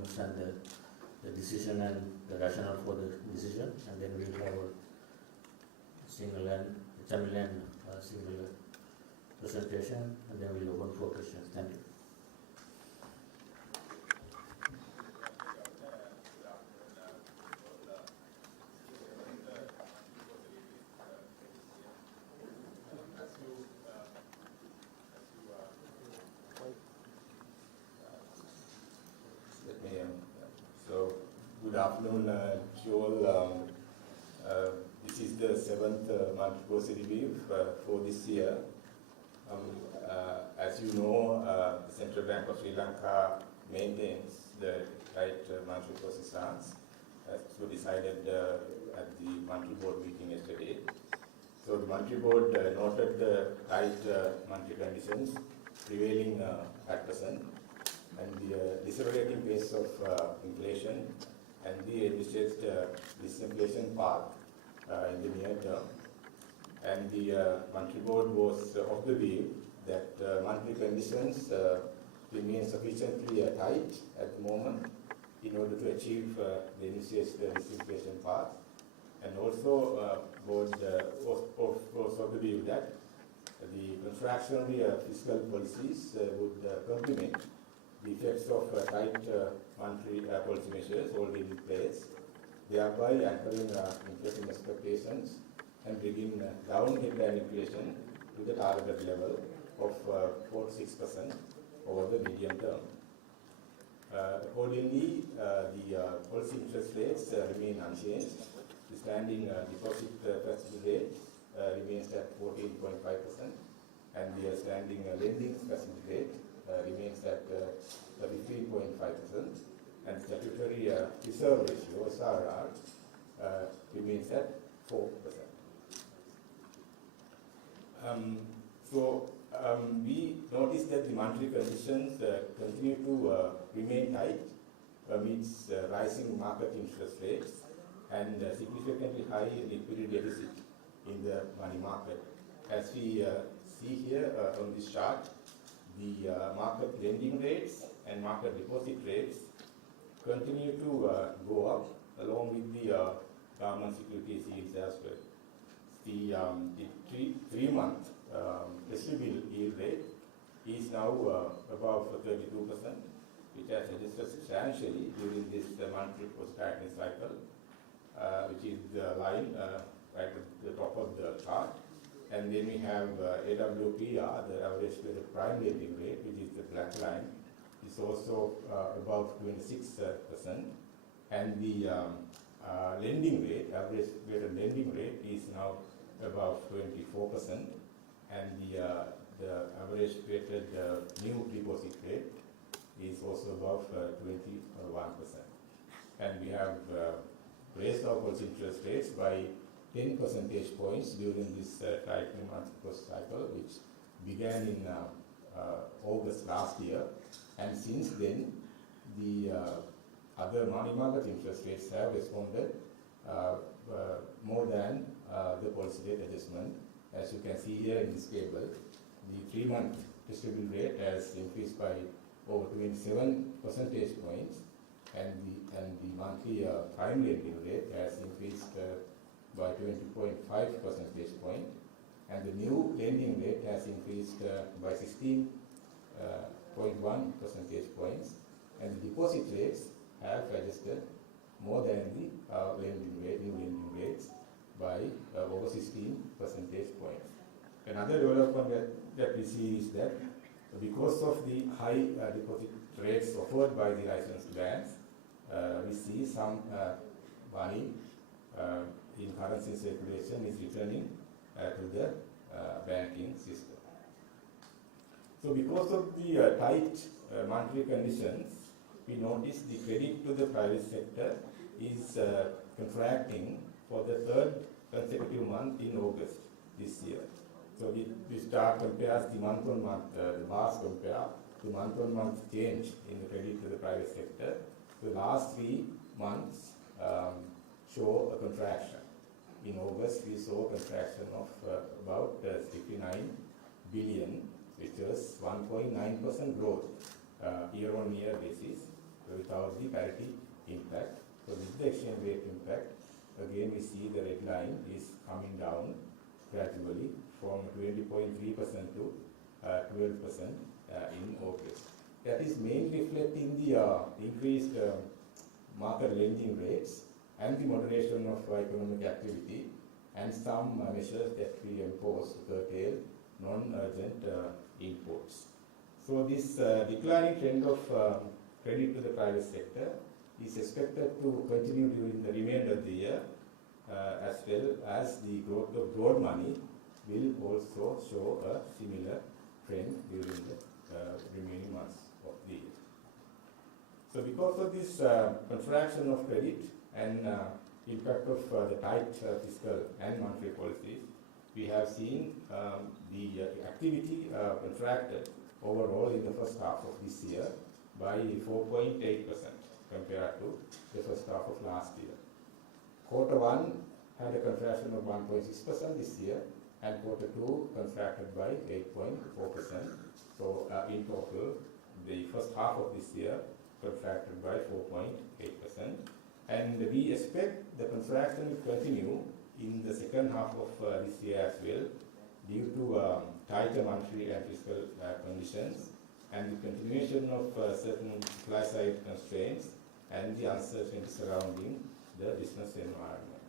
understand the decision and the rationale for the decision, and then we'll have a single and Tamil and single presentation, and then we'll open for questions. Thank you. Good afternoon to you all. This is the 7th monthly policy review for this year. As you know, the Central Bank of Sri Lanka maintains the tight monetary policy stance, as was decided at the monetary board meeting yesterday. So the monetary board noted the tight monetary conditions prevailing at present, and the decelerating pace of inflation, and the envisaged disinflation path in the near term. And the monetary board was of the view that monetary conditions remain sufficiently tight at the moment in order to achieve the envisaged disinflation path. And also, board was of the view that the contractionary fiscal policies would complement the effects of tight monetary policy measures already in place, thereby anchoring inflation expectations and bringing down headline inflation to the target level of 4 to 6% over the medium term. Accordingly, the policy interest rates remain unchanged. The standing deposit facility rate remains at 14.5%, and the standing lending facility rate remains at 15.5%, and statutory reserve ratio (SRR) remains at 4%. We noticed that the monetary conditions continue to remain tight amidst rising market interest rates and significantly high liquidity deficit in the money market. As we see here on this chart, the market lending rates and market deposit rates continue to go up along with the government securities yields as well. The three-month residual yield rate is now above 32%, which has adjusted substantially during this monetary post-tightening cycle, which is the line right at the top of the chart. And then we have AWPR, the average weighted prime lending rate, which is the black line, is also above 26%. And the lending rate, average weighted lending rate, is now above 24%. And the average weighted new deposit rate is also above 21%. And we have raised our policy interest rates by 10 percentage points during this tightening monthly policy cycle, which began in August last year. And since then, the other money market interest rates have responded more than the policy rate adjustment. As you can see here in this table, the 3-month distributable rate has increased by over 27 percentage points, and the monthly prime lending rate has increased by 20.5 percentage point, and the new lending rate has increased by 16.1 percentage points, and the deposit rates have adjusted more than the new lending rates by over 16 percentage points. Another development that we see is that because of the high deposit rates offered by the licensed banks, we see some money in currency circulation is returning to the banking system. So because of the tight monetary conditions, we notice the credit to the private sector is contracting for the 3rd consecutive month in August this year. So this chart compares the month-on-month, the bars compare the month-on-month change in the credit to the private sector. The last 3 months show a contraction. In August, we saw a contraction of about 59 billion, which was 1.9% growth year-on-year basis. without the parity impact. So with the exchange rate impact, again we see the red line is coming down gradually from 20.3% to 12% in August. That is mainly reflecting the increased market lending rates and the moderation of economic activity and some measures that we impose to curtail non-urgent imports. So this declining trend of credit to the private sector is expected to continue during the remainder of the year, as well as the growth of broad money will also show a similar trend during the remaining months of the year. So because of this contraction of credit and impact of the tight fiscal and monetary policies, we have seen the activity contracted overall in the first half of this year by 4.8% compared to the first half of last year. Quarter 1 had a contraction of 1.6% this year, and quarter 2 contracted by 8.4%. So in total, the first half of this year contracted by 4.8%. And we expect the contraction will continue in the second half of this year as well, due to tighter monetary and fiscal conditions and the continuation of certain supply side constraints and the uncertainty surrounding the business environment.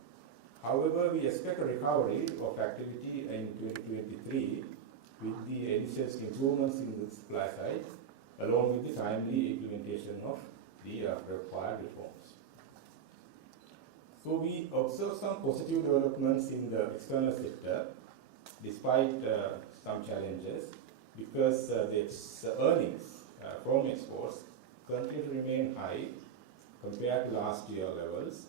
However, we expect a recovery of activity in 2023 with the initial improvements in the supply side, along with the timely implementation of the required reforms. So we observe some positive developments in the external sector, despite some challenges, because the earnings from exports continue to remain high compared to last year levels.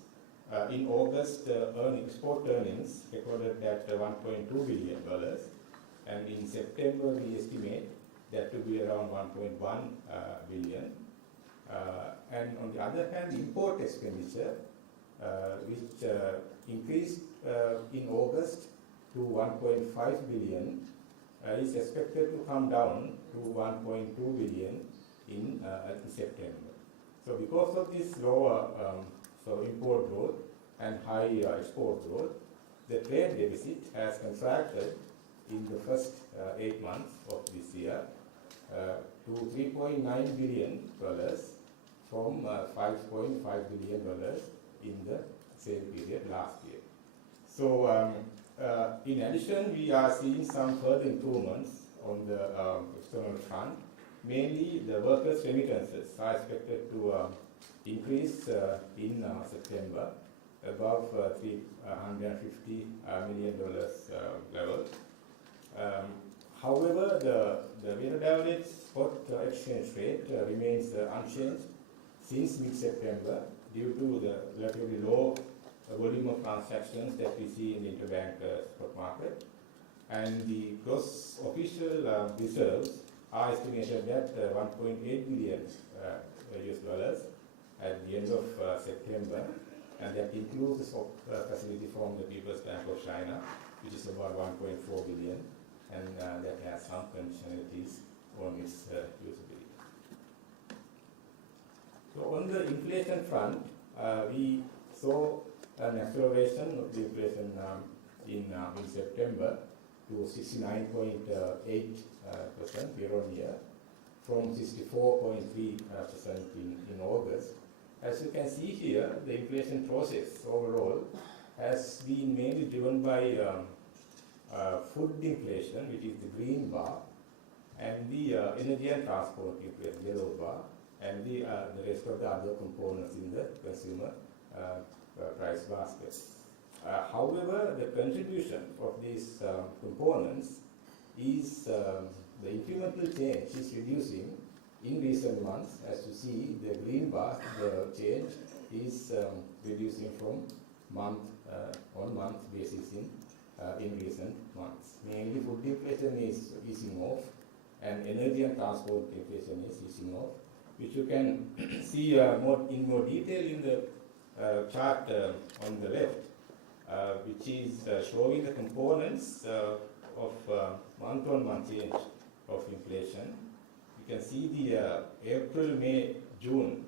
In August, export earnings recorded at $1.2 billion, and in September we estimate that to be around 1.1 billion. And on the other hand, import expenditure, which increased in August to 1.5 billion, is expected to come down to 1.2 billion in September. So because of this lower import growth and high export growth, the trade deficit has contracted in the first 8 months of this year to $3.9 billion from $5.5 billion in the same period last year. So in addition, we are seeing some further improvements on the external front. Mainly the workers' remittances are expected to increase in September above $350 million level. However, the weighted average spot exchange rate remains unchanged since mid-September due to the relatively low volume of transactions that we see in the interbank spot market. And the gross official reserves are estimated at $1.8 billion US at the end of September, and that includes the swap facility from the People's Bank of China, which is about 1.4 billion, and that has some conditionalities on its usability. So on the inflation front, we saw an acceleration of the inflation in September to 69.8% year on year, from 64.3% in August. As you can see here, the inflation process overall has been mainly driven by food inflation, which is the green bar, and the energy and transport inflation, yellow bar, and the rest of the other components in the consumer price basket. However, the contribution of these components is the incremental change is reducing in recent months. As you see, the green bar, the change is reducing from month-on-month basis in recent months. Mainly food inflation is easing off, and energy and transport inflation is easing off, which you can see in more detail in the chart on the left, which is showing the components of month-on-month change of inflation. You can see the April, May, June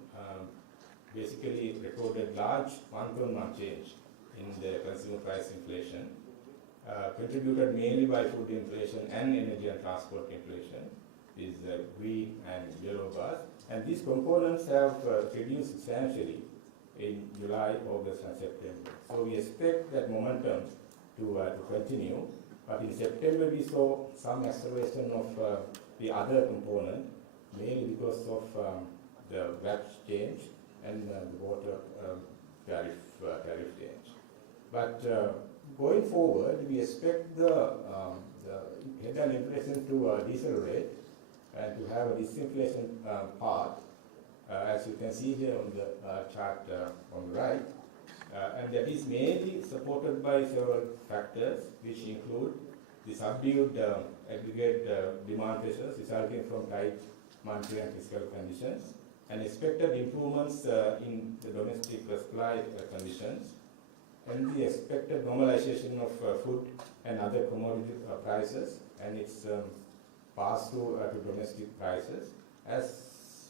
basically recorded large month-on-month change in the consumer price inflation, contributed mainly by food inflation and energy and transport inflation, is green and yellow bars. And these components have reduced substantially in July, August and September. So we expect that momentum to continue. But in September we saw some acceleration of the other component, mainly because of the VAT change and the water tariff change. But going forward, we expect the headline inflation to decelerate and to have a disinflation path, as you can see here on the chart on the right. And that is mainly supported by several factors, which include the subdued aggregate demand pressures resulting from tight monetary and fiscal conditions, and expected improvements in the domestic supply conditions, and the expected normalization of food and other commodity prices and its pass-through to domestic prices, as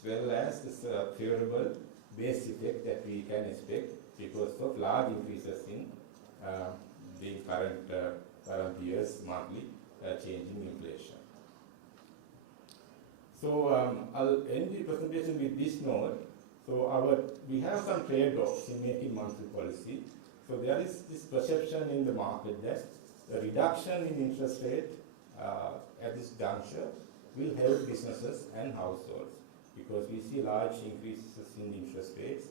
well as this favorable base effect that we can expect because of large increases in the current year's monthly changing inflation. So I'll end the presentation with this note. So we have some trade-offs in making monetary policy. So there is this perception in the market that the reduction in interest rate at this juncture will help businesses and households, because we see large increases in interest rates,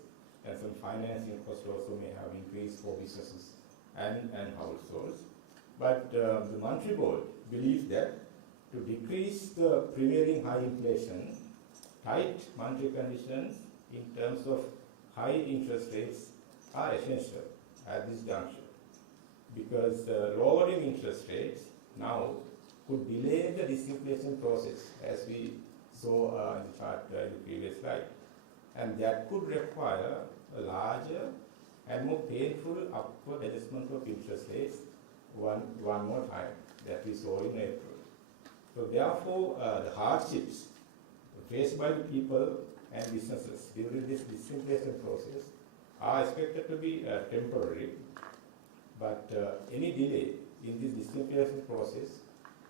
and some financing costs also may have increased for businesses and households. But the Monetary Board believes that to decrease the prevailing high inflation, tight monetary conditions in terms of high interest rates are essential at this juncture, because lowering interest rates now could delay the disinflation process, as we saw in the chart in the previous slide. And that could require a larger and more painful upward adjustment of interest rates one more time that we saw in April. So therefore, the hardships faced by the people and businesses during this disinflation process are expected to be temporary, but any delay in this disinflation process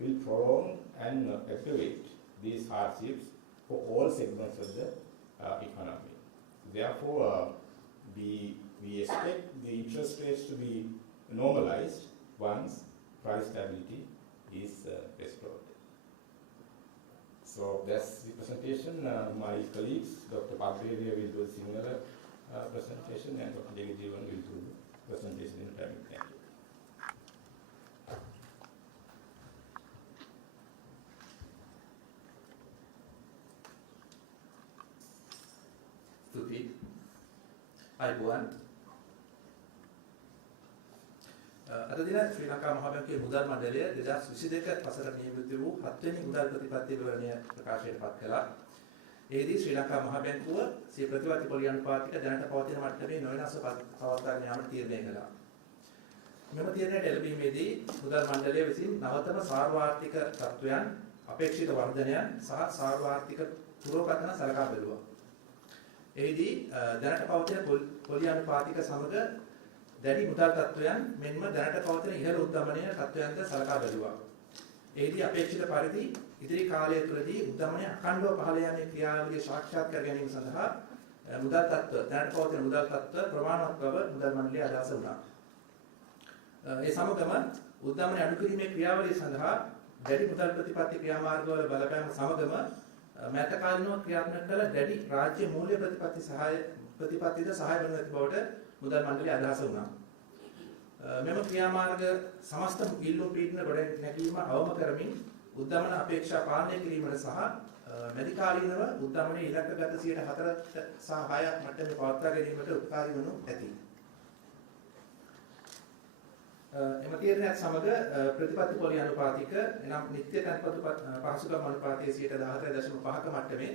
will prolong and aggravate these hardships for all segments of the economy. Therefore, we expect the interest rates to be normalized once price stability is restored. So that's the presentation. My colleagues, Dr. Pabberia will do a similar presentation, and Dr. Jagajeevan will do the presentation in Tamil. Thank you. ස්තුතියි. අයිබෝවන්. අද දින ශ්‍රී ලංකා මහා බැංකුවේ මුදල් මණ්ඩලය 2022 වසර නියමිත වූ 7 වෙනි මුදල් ප්‍රතිපත්ති විවරණය ප්‍රකාශයට පත් කළා. එෙහිදී ශ්‍රී ලංකා මහා බැංකුව සිය ප්‍රතිපත්ති පොලි අනුපාතික දැනට පවතින මට්ටමේ නොවෙනස්ව පවත්වාගෙන යාමට තීරණය කළා. මෙම තීරණයට එළඹීමේදී මුදල් මණ්ඩලය විසින් නවතම සාර්වාර්ථික තත්ත්වයන්, අපේක්ෂිත වර්ධනයන් සහ සාර්වාර්ථික පුරෝගතන සලකා බැලුවා. එෙහිදී දැනට පවතින පොලි අනුපාතික සමග දැඩි මුදල් තත්ත්වයන් මෙන්ම දැනට පවතින ඉහළ උද්දමනය තත්ත්වයන්ද සලකා බැලුවා. එෙහිදී අපේක්ෂිත පරිදි ඉදිරි කාලය තුළදී උද්දමනය අඛණ්ඩව පහළ යාමේ ක්‍රියාවලිය සාක්ෂාත් කර ගැනීම සඳහා මුදල් තත්ත්ව දැනට පවතින මුදල් තත්ත්ව ප්‍රමාණවත් බව මුදල් මණ්ඩලය අදහස වුණා. ඒ සමගම උද්දමනය අඩු කිරීමේ ක්‍රියාවලිය සඳහා දැඩි මුදල් ප්‍රතිපත්ති ක්‍රියාමාර්ගවල බලපෑම සමගම මෑත කාලිනව ක්‍රියාත්මක කළ දැඩි රාජ්‍ය මූල්‍ය ප්‍රතිපත්තිද සහාය වනු ඇති බවට මුදල් මණ්ඩලය අදහස වුණා. මෙම ක්‍රියාමාර්ග සමස්ත ඉල්ලුම් පීඩන ගොඩ නැගීම අවම කරමින් උද්දමන අපේක්ෂා පාලනය කිරීමට සහ මැදි කාලීනව උද්දමනයේ ඉලක්කගත 4 සහ 6ක් මට්ටමේ පවත්වා ගැනීමට උපකාරී වනු ඇති. එම තීරණයත් සමග ප්‍රතිපත්ති පොලි අනුපාතික එනම් නිත්‍ය තැන්පතු පහසුකම් අනුපාතයේ 14.5ක මට්ටමේ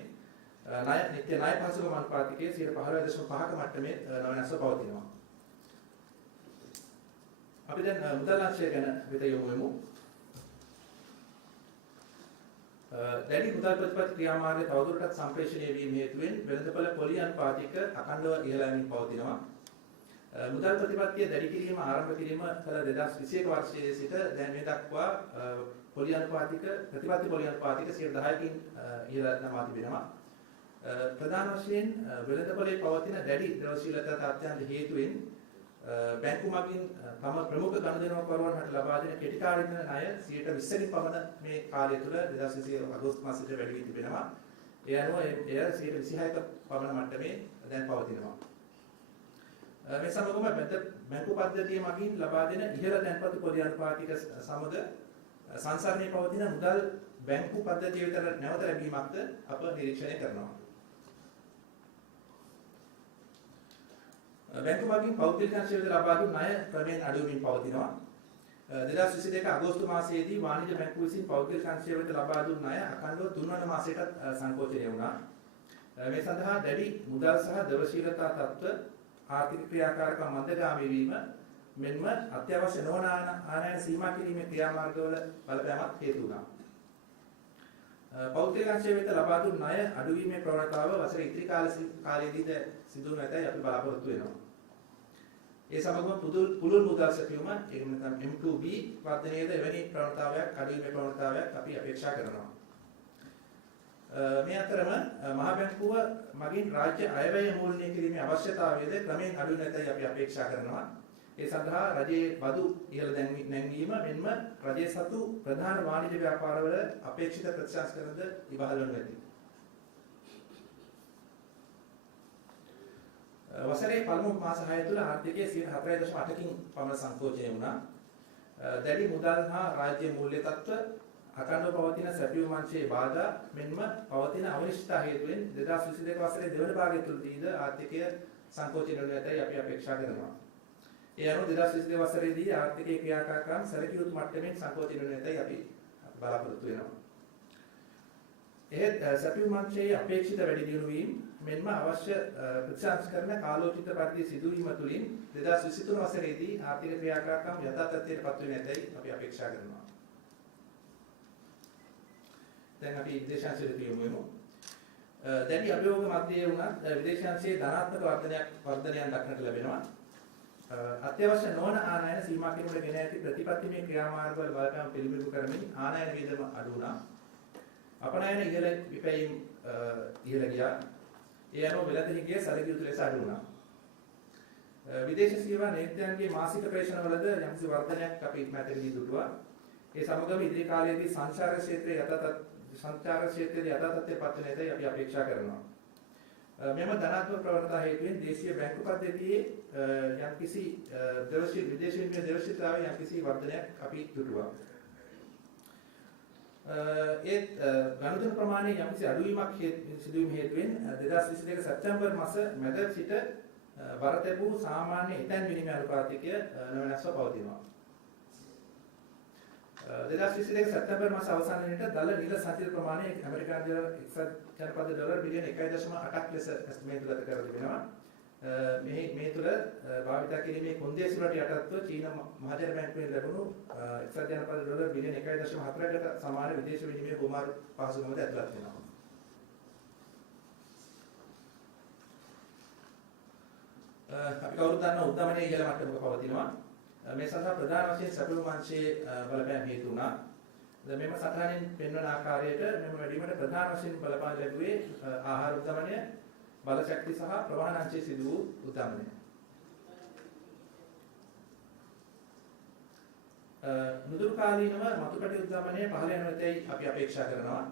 නිත්‍ය ණය පහසුකම් අනුපාතිකයේ 15.5ක මට්ටමේ නොවෙනස්ව පවතිනවා. අපි දැන් මුදල් අංශය ගැන වෙත යොමු වෙමු. දැඩි මුදල් ප්‍රතිපත්ති ක්‍රියාමාර්ගය තවදුරටත් සම්ප්‍රේෂණය වීම හේතුවෙන් වෙළඳපොළ පොලි අනුපාතික අඛණ්ඩව ඉහළ යමින් පවතිනවා. මුදල් ප්‍රතිපත්තිය දැඩි කිරීම ආරම්භ කිරීම කළ 2021 වර්ෂයේ සිට දැන් මේ දක්වා පොලි අනුපාතික ප්‍රතිපත්ති පොලි අනුපාතික 10%කින් ඉහළ නමා තිබෙනවා. ප්‍රධාන වශයෙන් වෙළඳපොලේ පවතින දැඩි ද්‍රවශීලතා තත්ත්වයන් හේතුවෙන් බැංකු මගින් තම ප්‍රමුඛ ගනුදෙනුකරුවන්ට ලබා දෙන කෙටි කාලින ණය 20%කින් පමණ මේ කාලය තුළ 2020 අගෝස්තු මාසයට වැඩි වී තිබෙනවා. ඒ අනුව එය 26ක පමණ මට්ටමේ දැන් පවතිනවා. මේ සමගම බැංකු පද්ධතිය මගින් ලබා දෙන ඉහළ තැන්පතු පොලි අනුපාතික සමග සංසරණයේ පවතින මුදල් බැංකු පද්ධතිය වෙත නැවත ලැබීමක්ද අප නිරීක්ෂණය කරනවා. බැංකු මගින් පෞද්ගලික අංශය වෙත ලබා දුන් ණය ක්‍රමයෙන් අඩු වෙමින් පවතිනවා. 2022 අගෝස්තු මාසයේදී වාණිජ්‍ය බැංකුව විසින් පෞද්ගලික අංශය වෙත ලබා දුන් ණය අඛණ්ඩව තුන්වන මාසයකට සංකෝචනය වුණා. මේ සඳහා දැඩි මුදල් සහ ද්‍රවශීලතා තත්ත්ව ආර්ථික ක්‍රියාකාරකම් මන්දගාමී වීම මෙන්ම අත්‍යවශ්‍ය නොවන ආනයන සීමා කිරීමේ ක්‍රියාමාර්ගවල බලපෑමක් හේතු වුණා. පෞද්ගලික අංශය වෙත ලබා දුන් ණය අඩුවීමේ ප්‍රවණතාව වසර ඉදිරි කාලයේදී සිදු වනු ඇතැයි අපි බලාපොරොත්තු වෙනවා. ඒ සමගම පුළුල් මුදල් සැපයුම එහෙම නැත්නම් M2B වර්ධනයේද එවැනි ප්‍රවණතාවයක් අඩුවීමේ ප්‍රවණතාවයක් අපි අපේක්ෂා කරනවා. මේ අතරම මහා බැංකුව මගින් රාජ්‍ය අයවැය මූල්‍ය කිරීමේ අවශ්‍යතාවයද ක්‍රමයෙන් අඩු වෙන ඇතැයි අපි අපේක්ෂා කරනවා. ඒ සඳහා රජයේ බදු ඉහළ නැංවීම මෙන්ම රජයේ සතු ප්‍රධාන වාණිජ්‍ය ව්‍යාපාරවල අපේක්ෂිත ප්‍රතිශංස්කරණද ඉවහල් වනු ඇති. වසරේ පළමු මාස 6 තුළ ආර්ථිකයේ 4.8කින් පමණ සංකෝචනය වුණා. දැඩි මුදල් හා රාජ්‍ය මූල්‍ය තත්ත්ව අඛණ්ඩව පවතින සැපයුම් අංශයේ බාධා මෙන්ම පවතින අනිශ්චිතතා හේතුවෙන් 2022 වසරේ දෙවන භාගය තුළදීද ආර්ථිකය සංකෝචනය වනු ඇතැයි අපි අපේක්ෂා කරනවා. ඒ අනුව 2022 වසරේදී ආර්ථිකයේ ක්‍රියාකාරකම් සැලකිය යුතු මට්ටමින් සංකෝචනය වනු ඇතැයි අපි බලාපොරොත්තු වෙනවා. එහෙත් සැපයුම් අංශයේ අපේක්ෂිත වැඩි දියුණු වීම මෙන්ම අවශ්‍ය ප්‍රතිසංස්කරණ කාලෝචිත පරිදි සිදුවීම තුළින් 2023 වසරේදී ආර්ථික ක්‍රියාකාරකම් යථා තත්ත්වයට පත් වෙන ඇතැයි අපි අපේක්ෂා කරනවා. දැන් අපි විදේශාංශයට යොමු වෙමු. දැඩි අභියෝග මැදේ වුණත් විදේශාංශයේ ධනාත්මක වර්ධනයක් දක්නට ලැබෙනවා. අත්‍යවශ්‍ය නොවන ආනයන සීමා කිරීමට ගෙන ඇති ප්‍රතිපත්තිමය ක්‍රියාමාර්ගවල බලපෑම පිළිබිඹු කරමින් ආනයන වියදම අඩු වුණා. අපනයන ඉහළ විපැයීම් ඉහළ ගියා. ඒ අනුව වෙළඳ හිඟය සැලකිය යුතු ලෙස අඩු වුණා. විදේශ සේවා නීත්‍යයන්ගේ මාසික ප්‍රේෂණවලද යම්කිසි වර්ධනයක් අපි මැදදී දුටුවා. ඒ සමගම ඉදිරි කාලයේදී සංචාර ක්ෂේත්‍රයේ යථා තත්ත්වයට පත් වෙන ඇතැයි අපි අපේක්ෂා කරනවා. මෙම ධනාත්මක ප්‍රවණතා හේතුවෙන් දේශීය බැංකු පද්ධතියේ යම්කිසි විදේශ විනිමය ද්‍රව්‍යශීලතාවයේ යම්කිසි වර්ධනයක් අපි දුටුවා. ඒත් ගනුදෙනු ප්‍රමාණයේ යම්කිසි අඩුවීමක් සිදුවීම හේතුවෙන් 2022 සැප්තැම්බර් මාස මැද සිට බර තැබූ සාමාන්‍ය එතැන් විනිමය අනුපාතිකය නොවෙනස්ව පවතිනවා. 2022 සැප්තැම්බර් මාස අවසන් වෙනට දල නිල සංචිත ප්‍රමාණය ඇමරිකානු ජනපද බිලියන 1.8ක් ලෙස ඇස්ටිමේට් කර තිබෙනවා. මේ තුළ භාවිත කිරීමේ කොන්දේසි වලට යටත්ව චීන මහජන බැංකුවෙන් ලැබුණු එක්සත් ජනපද බිලියන 1.4කට සමාන විදේශ විනිමය හුවමාරු පහසුකමද ඇතුළත් වෙනවා. අපි කවුරුත් දන්නා උද්දමනයේ ඉහළ මට්ටමක පවතිනවා. මේ සඳහා ප්‍රධාන වශයෙන් සැපයුම් අංශයේ බලපෑම් හේතු වුණා. මෙම සටහනින් පෙන්වන ආකාරයට මෙම වැඩිවීමට ප්‍රධාන වශයෙන් බලපාන ලැබුවේ ආහාර උද්දමනය, බල ශක්ති සහ ප්‍රවාහන අංශයේ සිදු වූ උද්දමනය. නුදුරු කාලීනව මතුපැටි උද්දමනය පහළ යන විටයි අපි අපේක්ෂා කරනවා.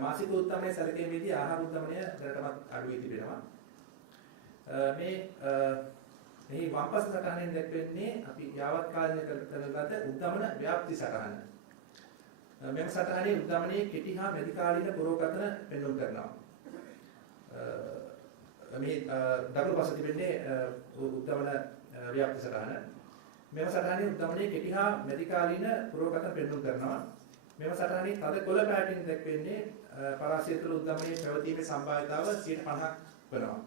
මාසික උද්දමනයේ සැලකීමේදී ආහාර උද්දමනය දැනටමත් අඩු වී තිබෙනවා. මේ වම්පස සටහනෙන් දැක්වෙන්නේ අපි යාවත් කාලීන කරන ලද උද්දමන ව්‍යාප්ති සටහන. මෙම සටහනේ උද්දමනයේ කෙටි හා මැදි කාලීන පුරෝගතන පෙන්වුම් කරනවා. මේ දකුණු පස තිබෙන්නේ උද්දමන ව්‍යාප්ති සටහන. මෙම සටහනේ උද්දමනයේ කෙටි හා මැදි කාලීන පුරෝගතන පෙන්වුම් කරනවා. මෙම සටහනේ තද කොළ පැහැටින් දැක්වෙන්නේ පරාසය තුළ උද්දමනයේ පැවතීමේ සම්භාවිතාව 50% වෙනවා.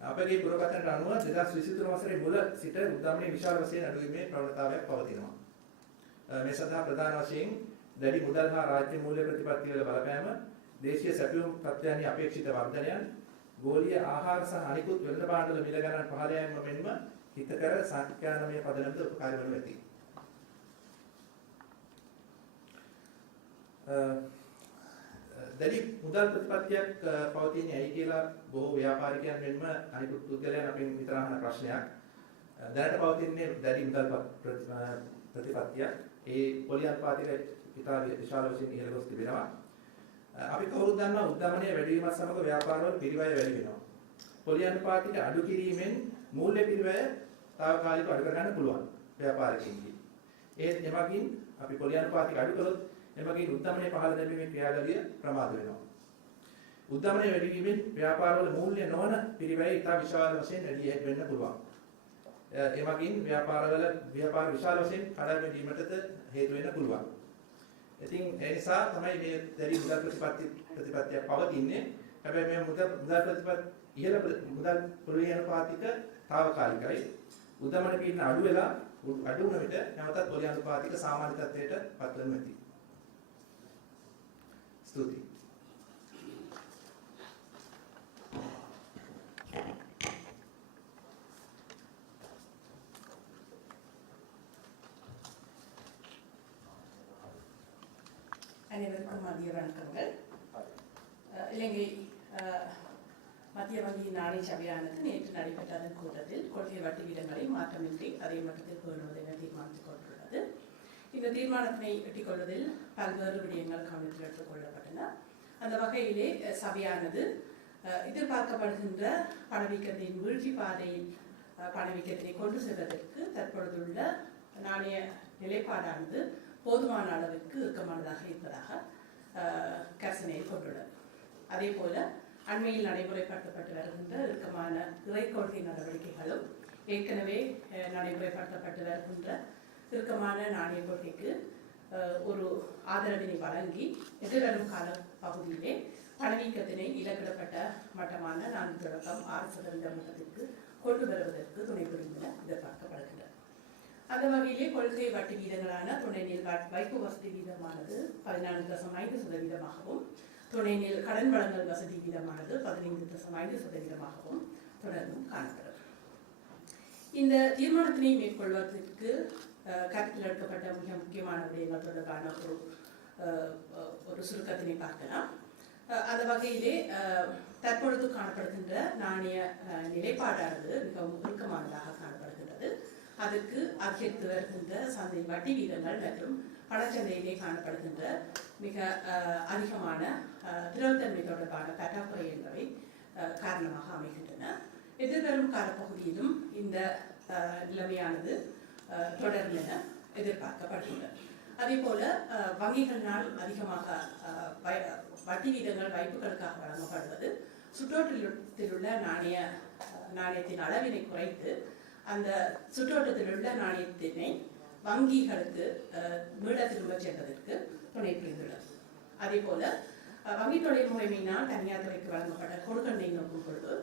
අපගේ පුරෝගතනට අනුව 2023 වසරේ මුල සිට උද්දමනයේ විශාල වශයෙන් අඩුවීමේ ප්‍රවණතාවයක් පවතිනවා. මේ සඳහා ප්‍රධාන වශයෙන් දැඩි මුදල් හා රාජ්‍ය මූල්‍ය ප්‍රතිපත්තිවල බලපෑම, දේශීය සැපයුම් තත්ත්වයන්හි අපේක්ෂිත වර්ධනයන්, ගෝලීය ආහාර සහ අනිකුත් වෙළඳ භාණ්ඩවල මිල ගණන් පහළ යෑම මෙන්ම හිතකර සංඛ්‍යානමය පදනමද උපකාරී වනු ඇති. දැඩි මුදල් ප්‍රතිපත්තියක් පවතින්නේ ඇයි කියලා බොහෝ ව්‍යාපාරිකයන් මෙන්ම අනිකුත් පුද්ගලයන් අපෙන් විතර අහන ප්‍රශ්නයක්. දැනට පවතින්නේ දැඩි මුදල් ප්‍රතිපත්තියක්. ඒ පොලි අනුපාතික ඉතා විශාල වශයෙන් ඉහළ ගොස් තිබෙනවා. අපි කවුරුත් දන්නවා උද්දමනය වැඩි වීමත් සමග ව්‍යාපාරවල පිරිවැය වැඩි වෙනවා. පොලි අනුපාතික අඩු කිරීමෙන් මූල්‍ය පිරිවැය తాවකාලිකව අඩු කරගන්න පුළුවන් ව්‍යාපාරිකයින්ගේ. ඒත් එමගින් අපි පොලි අනුපාතික අඩු කළොත් එමගින් උද්දමනය පහළ දැමීමේ ක්‍රියාවලිය ප්‍රමාද වෙනවා. උද්දමනය වැඩි වීමෙන් ව්‍යාපාරවල මූල්‍ය නොවන පිරිවැය ඉතා විශාල වශයෙන් වැඩි වෙන්න පුළුවන්. එමගින් ව්‍යාපාර විශාල වශයෙන් කඩා වැටීමටද හේතු වෙන්න පුළුවන්. ඉතින් ඒ නිසා තමයි මේ දැඩි මුදල් ප්‍රතිපත්තියක් පවතින්නේ. හැබැයි මේ මුදල් ප්‍රතිපත්ති ඉහළ මුදල් පොළොවේ අනුපාතික తాවකාලිකයි. උද්දමන පීඩන අඩු වෙලා අඩු වුණ විට නැවතත් පොළොවේ අනුපාතික සාමාන්‍ය තත්ත්වයට පත් වෙනු ඇති. ස්තුතියි. அனைவருக்கும் மதிய வணக்கங்கள். இலங்கை மத்திய வங்கி நாணய சபையானது நேற்று நடைபெற்ற அதன் கூட்டத்தில் கொள்கை வட்டி வீதங்களை மாற்றமின்றி அதே மட்டத்தில் பேணுவது என தீர்மானித்துக் கொண்டுள்ளது. இந்த தீர்மானத்தினை எட்டிக்கொள்வதில் பல்வேறு விடயங்கள் கவனத்தில் எடுத்துக் கொள்ளப்பட்டன. அந்த வகையிலே சபையானது எதிர்பார்க்கப்படுகின்ற பணவீக்கத்தின் வீழ்ச்சி பாதையில் பணவீக்கத்தினை கொண்டு செல்வதற்கு தற்பொழுதுள்ள நாணய நிலைப்பாடானது போதுமான அளவிற்கு இறுக்கமானதாக இருப்பதாக கர்சனையை கொண்டுள்ளது. அதே போல அண்மையில் நடைமுறைப்படுத்தப்பட்டு வருகின்ற இறுக்கமான இறை கொள்கை நடவடிக்கைகளும் ஏற்கனவே நடைமுறைப்படுத்தப்பட்டு வருகின்ற இறுக்கமான நாணய கொள்கைக்கு ஒரு ஆதரவினை வழங்கி எதிர்வரும் கால பகுதியிலே பணவீக்கத்தினை இலக்கிடப்பட்ட மட்டமான 4.6% மட்டத்திற்கு கொண்டு வருவதற்கு துணை புரிந்தன எதிர்பார்க்கப்படுகின்றன. அந்த வகையிலே கொள்கை வட்டி வீதங்களான துணைநீர் வைப்பு வசதி வீதமானது 14.5%, துணைநீர் கடன் வழங்கல் வசதி வீதமானது 15.5%, தொடர்ந்தும் காணப்படும். இந்த தீர்மானத்தினை மேற்கொள்வதற்கு கருத்தில் எடுக்கப்பட்ட மிக முக்கியமான விடயங்கள் தொடர்பான ஒரு சுருக்கத்தினை பார்க்கலாம். அந்த வகையிலே தற்பொழுது காணப்படுகின்ற நாணய நிலைப்பாடானது மிகவும் இறுக்கமானதாக காணப்படுகின்றது. அதற்கு அதிகரித்து வருகின்ற சந்தை வட்டி வீதங்கள் மற்றும் பணச்சந்தையிலே காணப்படுகின்ற மிக அதிகமான திரவத்தன்மை தொடர்பான பற்றாக்குறை என்பவை காரணமாக அமைகின்றன. எதிர்வரும் காலப்பகுதியிலும் இந்த நிலைமையானது தொடரும் என எதிர்பார்க்கப்படுகின்றன. அதே போல வங்கிகளினால் அதிகமாக வட்டி வீதங்கள் வைப்புகளுக்காக வழங்கப்படுவது சுற்றோட்டத்தில் உள்ள நாணயத்தின் அளவினை குறைத்து அந்த சுற்றோட்டத்தில் உள்ள நாணயத்தினை வங்கிகளுக்கு மீள திரும்ப செல்வதற்கு துணை புரிந்துள்ளது. அதே போல வங்கி தொழில் முறைமையினால் தனியார் துறைக்கு வழங்கப்பட்ட கொடுக்கண்ணை நோக்கும் பொழுது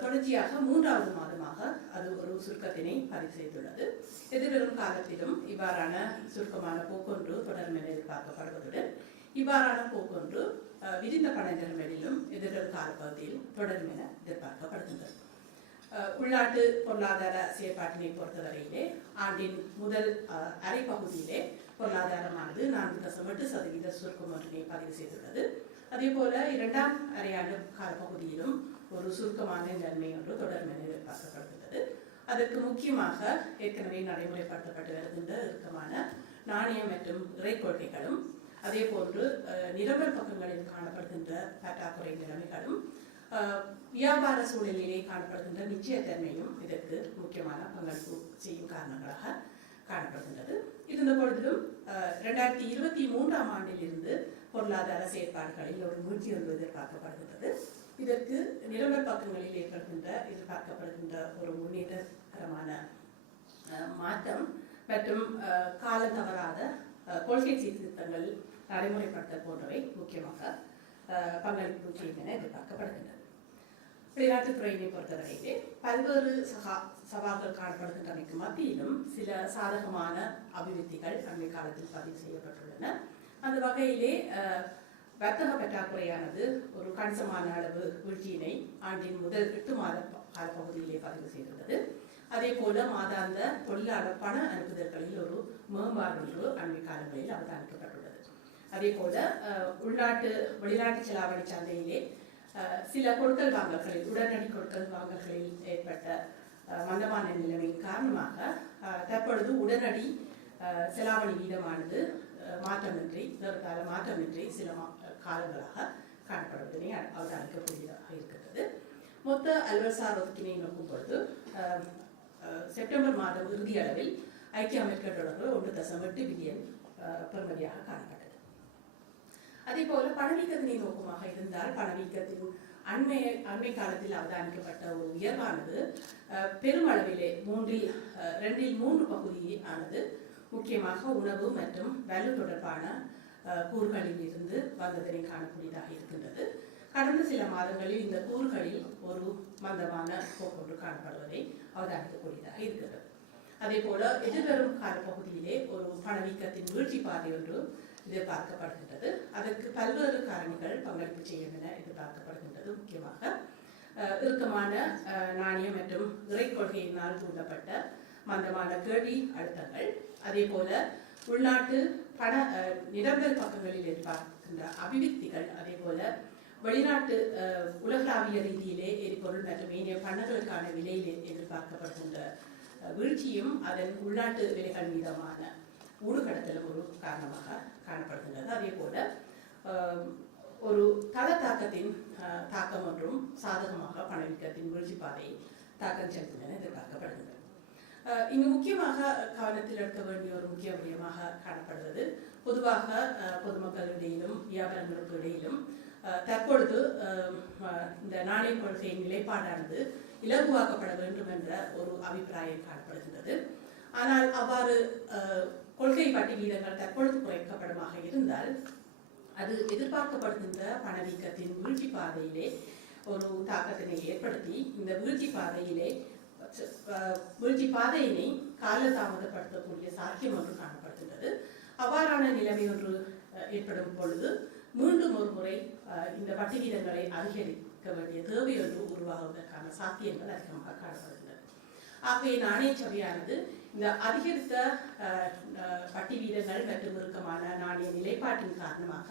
தொடர்ச்சியாக 3வது மாதமாக அது ஒரு சுருக்கத்தினை பதிவு செய்துள்ளது. எதிர்வரும் காலத்திலும் இவ்வாறான சுருக்கமான போக்கொன்று தொடரும் என எதிர்பார்க்கப்படுவதுடன் இவ்வாறான போக்கொன்று விரிந்த பண நிலைமையிலும் எதிர்வரும் காலப்பகுதியில் தொடரும் என எதிர்பார்க்கப்படுகின்றது. உள்நாட்டு பொருளாதார செயற்பாட்டினை பொறுத்தவரையிலே ஆண்டின் முதல் அரை பகுதியிலே பொருளாதாரமானது 4.8% சுருக்கம் ஒன்றினை பதிவு செய்துள்ளது. அதே போல 2ஆம் அரையாண்டு காலப்பகுதியிலும் ஒரு சுருக்கமான நன்மை ஒன்று தொடரும் என எதிர்பார்க்கப்படுகிறது. அதற்கு முக்கியமாக ஏற்கனவே நடைமுறைப்படுத்தப்பட்டு வருகின்ற இறுக்கமான நாணய மற்றும் இறை கொள்கைகளும் அதே போன்று நிரம்பல் பக்கங்களில் காணப்படுகின்ற பற்றாக்குறை நிலைமைகளும் வியாபார சூழலிலே காணப்படுகின்ற நிச்சயத்தன்மையும் இதற்கு முக்கியமான பங்களிப்பு செய்யும் காரணங்களாக காணப்படுகின்றது. இருந்த பொழுதிலும் 2023ஆம் ஆண்டிலிருந்து பொருளாதார செயற்பாடுகளில் ஒரு வீழ்ச்சி ஒன்று எதிர்பார்க்கப்படுகின்றது. இதற்கு நிரம்பல் பக்கங்களில் எதிர்பார்க்கப்படுகின்ற ஒரு முன்னேற்றகரமான மாற்றம் மற்றும் காலம் தவறாத கொள்கை சீர்திருத்தங்கள் நடைமுறைப்படுத்தல் போன்றவை முக்கியமாக பங்களிப்பு செய்யும் என எதிர்பார்க்கப்படுகின்றது. வெளிநாட்டுத்துறையினை பொறுத்தவரையிலே பல்வேறு சவால்கள் காணப்படுகின்றமைக்கு மத்தியிலும் சில சாதகமான அபிவிருத்திகள் அண்மை காலத்தில் பதிவு செய்யப்பட்டுள்ளன. அந்த வகையிலே வர்த்தக பற்றாக்குறையானது ஒரு கணிசமான அளவு வீழ்ச்சியினை ஆண்டின் முதல் 8 மாத காலப்பகுதியிலே பதிவு செய்திருந்தது. அதே போல மாதாந்த தொழிலாளர் பண அனுப்புதல்களில் ஒரு மேம்பாடு ஒன்று அண்மை காலங்களில் அவதானிக்கப்பட்டுள்ளது. அதே போல வெளிநாட்டு செலாவணி சந்தையிலே சில கொடுக்கல் வாங்கல்களில் உடனடி கொடுக்கல் வாங்கல்களில் ஏற்பட்ட மந்தமான நிலைமையின் காரணமாக தற்பொழுது உடனடி செலாவணி வீதமானது மாற்றமின்றி சில காலங்களாக காணப்படுவதனை அவதானிக்கக்கூடியதாக இருக்கிறது. மொத்த அலுவல்சார் ஒதுக்கினை நோக்கும் பொழுது செப்டம்பர் மாதம் இறுதி அளவில் ஐக்கிய அமெரிக்க டாலர்கள் 1.8 பில்லியன் பெறுமதியாக காணப்பட்டது. அதே போல பணவீக்கத்தினை நோக்கமாக இருந்தால் பணவீக்கத்தின் அண்மை காலத்தில் அவதானிக்கப்பட்ட ஒரு உயர்வானது பெருமளவிலே 2/3 பகுதியானது முக்கியமாக உணவு மற்றும் வலு தொடர்பான கூறுகளில் இருந்து வந்ததனை காணக்கூடியதாக இருக்கின்றது. கடந்த சில மாதங்களில் இந்த கூறுகளில் ஒரு மந்தமான போக்கொன்று காணப்படுவதை அவதானிக்கக்கூடியதாக இருக்கிறது. அதே போல எதிர்வரும் காலப்பகுதியிலே ஒரு பணவீக்கத்தின் வீழ்ச்சி பாதை ஒன்று எதிர்பார்க்கப்படுகின்றது. அதற்கு பல்வேறு காரணிகள் பங்களிப்பு செய்யும் என எதிர்பார்க்கப்படுகின்றது. முக்கியமாக இறுக்கமான நாணய மற்றும் இறை கொள்கையினால் தூண்டப்பட்ட மந்தமான கேள்வி அழுத்தங்கள், அதே போல உள்நாட்டு பண நிரம்பல் பக்கங்களில் எதிர்பார்க்கின்ற அபிவிருத்திகள், அதே போல வெளிநாட்டு உலகளாவிய ரீதியிலே எரிபொருள் மற்றும் ஏனைய பண்டங்களுக்கான விலையிலே எதிர்பார்க்கப்படுகின்ற வீழ்ச்சியும் அதன் உள்நாட்டு விலைகள் மீதமான ஊடுகடத்தலும் ஒரு காரணமாக காணப்படுகின்றது. அதே போல ஒரு தள தாக்கத்தின் தாக்கம் ஒன்றும் சாதகமாக பணவீக்கத்தின் வீழ்ச்சி பாதையை தாக்கம் செலுத்தும் என எதிர்பார்க்கப்படுகின்றது. இங்கு முக்கியமாக கவனத்தில் எடுக்க வேண்டிய ஒரு முக்கிய விடயமாக காணப்படுவது பொதுவாக பொதுமக்களிடையிலும் வியாபாரங்களுக்கு இடையிலும் தற்பொழுது இந்த நாணய கொள்கையின் நிலைப்பாடானது இலகுவாக்கப்பட வேண்டும் என்ற ஒரு அபிப்பிராயம் காணப்படுகின்றது. ஆனால் அவ்வாறு கொள்கை வட்டி வீதங்கள் தற்பொழுது குறைக்கப்படுமாக இருந்தால் அது எதிர்பார்க்கப்படுகின்ற பணவீக்கத்தின் வீழ்ச்சி பாதையிலே ஒரு தாக்கத்தினை ஏற்படுத்தி இந்த வீழ்ச்சி பாதையினை காலதாமதப்படுத்தக்கூடிய சாத்தியம் ஒன்று காணப்படுகின்றது. அவ்வாறான நிலைமை ஒன்று ஏற்படும் பொழுது மீண்டும் ஒரு முறை இந்த வட்டி வீதங்களை அதிகரிக்க வேண்டிய தேவை ஒன்று உருவாகுவதற்கான சாத்தியங்கள் அதிகமாக காணப்படுகின்றன. ஆகவே நாணய சபையானது இந்த அதிகரித்த வட்டி வீதங்கள் மற்றும் இறுக்கமான நாணய நிலைப்பாட்டின் காரணமாக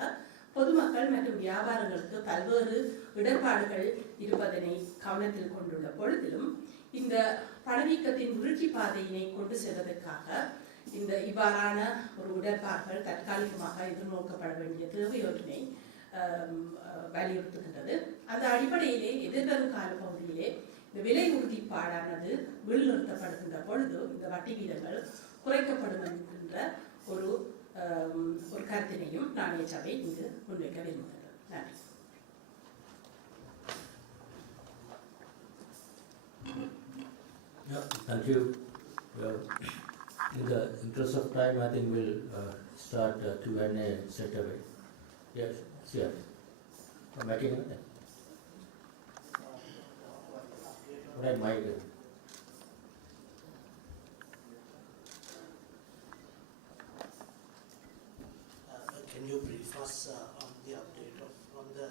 பொதுமக்கள் மற்றும் வியாபாரங்களுக்கு பல்வேறு இடர்பாடுகள் இருப்பதனை கவனத்தில் கொண்டுள்ள பொழுதிலும் இந்த பணவீக்கத்தின் வீழ்ச்சி பாதையினை கொண்டு செல்வதற்காக இந்த இவ்வாறான ஒரு இடர்பாடுகள் தற்காலிகமாக எதிர்நோக்கப்பட வேண்டிய தேவை ஒன்றினை வலியுறுத்துகின்றது. அந்த அடிப்படையிலே எதிர்வரும் காலப்பகுதியிலே இந்த விலை உறுதிப்பாடானது நிறுத்தப்படுகின்ற பொழுது இந்த வட்டி வீதங்கள் குறைக்கப்படும் என்கின்ற ஒரு கருத்தினையும் நாணய சபை இங்கு முன்வைக்க விரும்புகிறது. நன்றி. Yeah, thank you. In the interest of time, I think we'll start Q&A straight away. Yes, sure. Making it. Right, Mike. Can you brief us on the update on the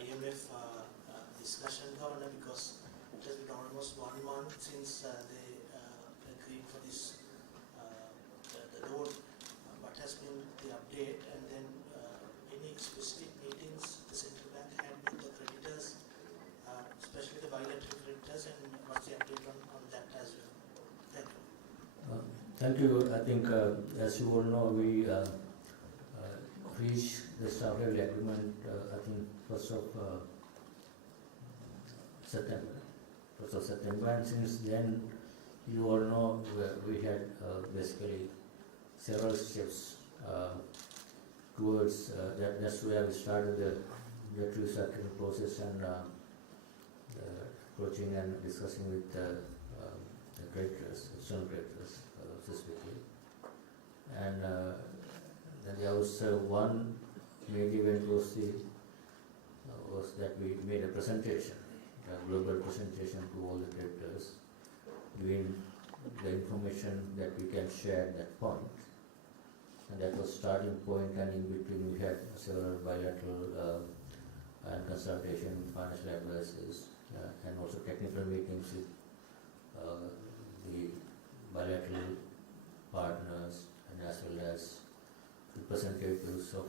IMF discussion, Governor? Because it has been almost 1 month since they agreed for this the loan. What has been the update, and then any specific meetings the central bank had with the creditors, especially the bilateral creditors, and what's the update on that as well? Thank you. Thank you. I think, as you all know, we reached the staff level agreement, I think, 1st of September. And since then, you all know we had basically several steps towards that's where we started the restructuring process and approaching and discussing with the creditors, external creditors specifically. And then there was one major event was that we made a presentation, a global presentation to all the creditors, giving the information that we can share at that point. and that was starting point, and in between we had several bilateral and consultation with financial advisors, and also technical meetings with the bilateral partners, and as well as representatives of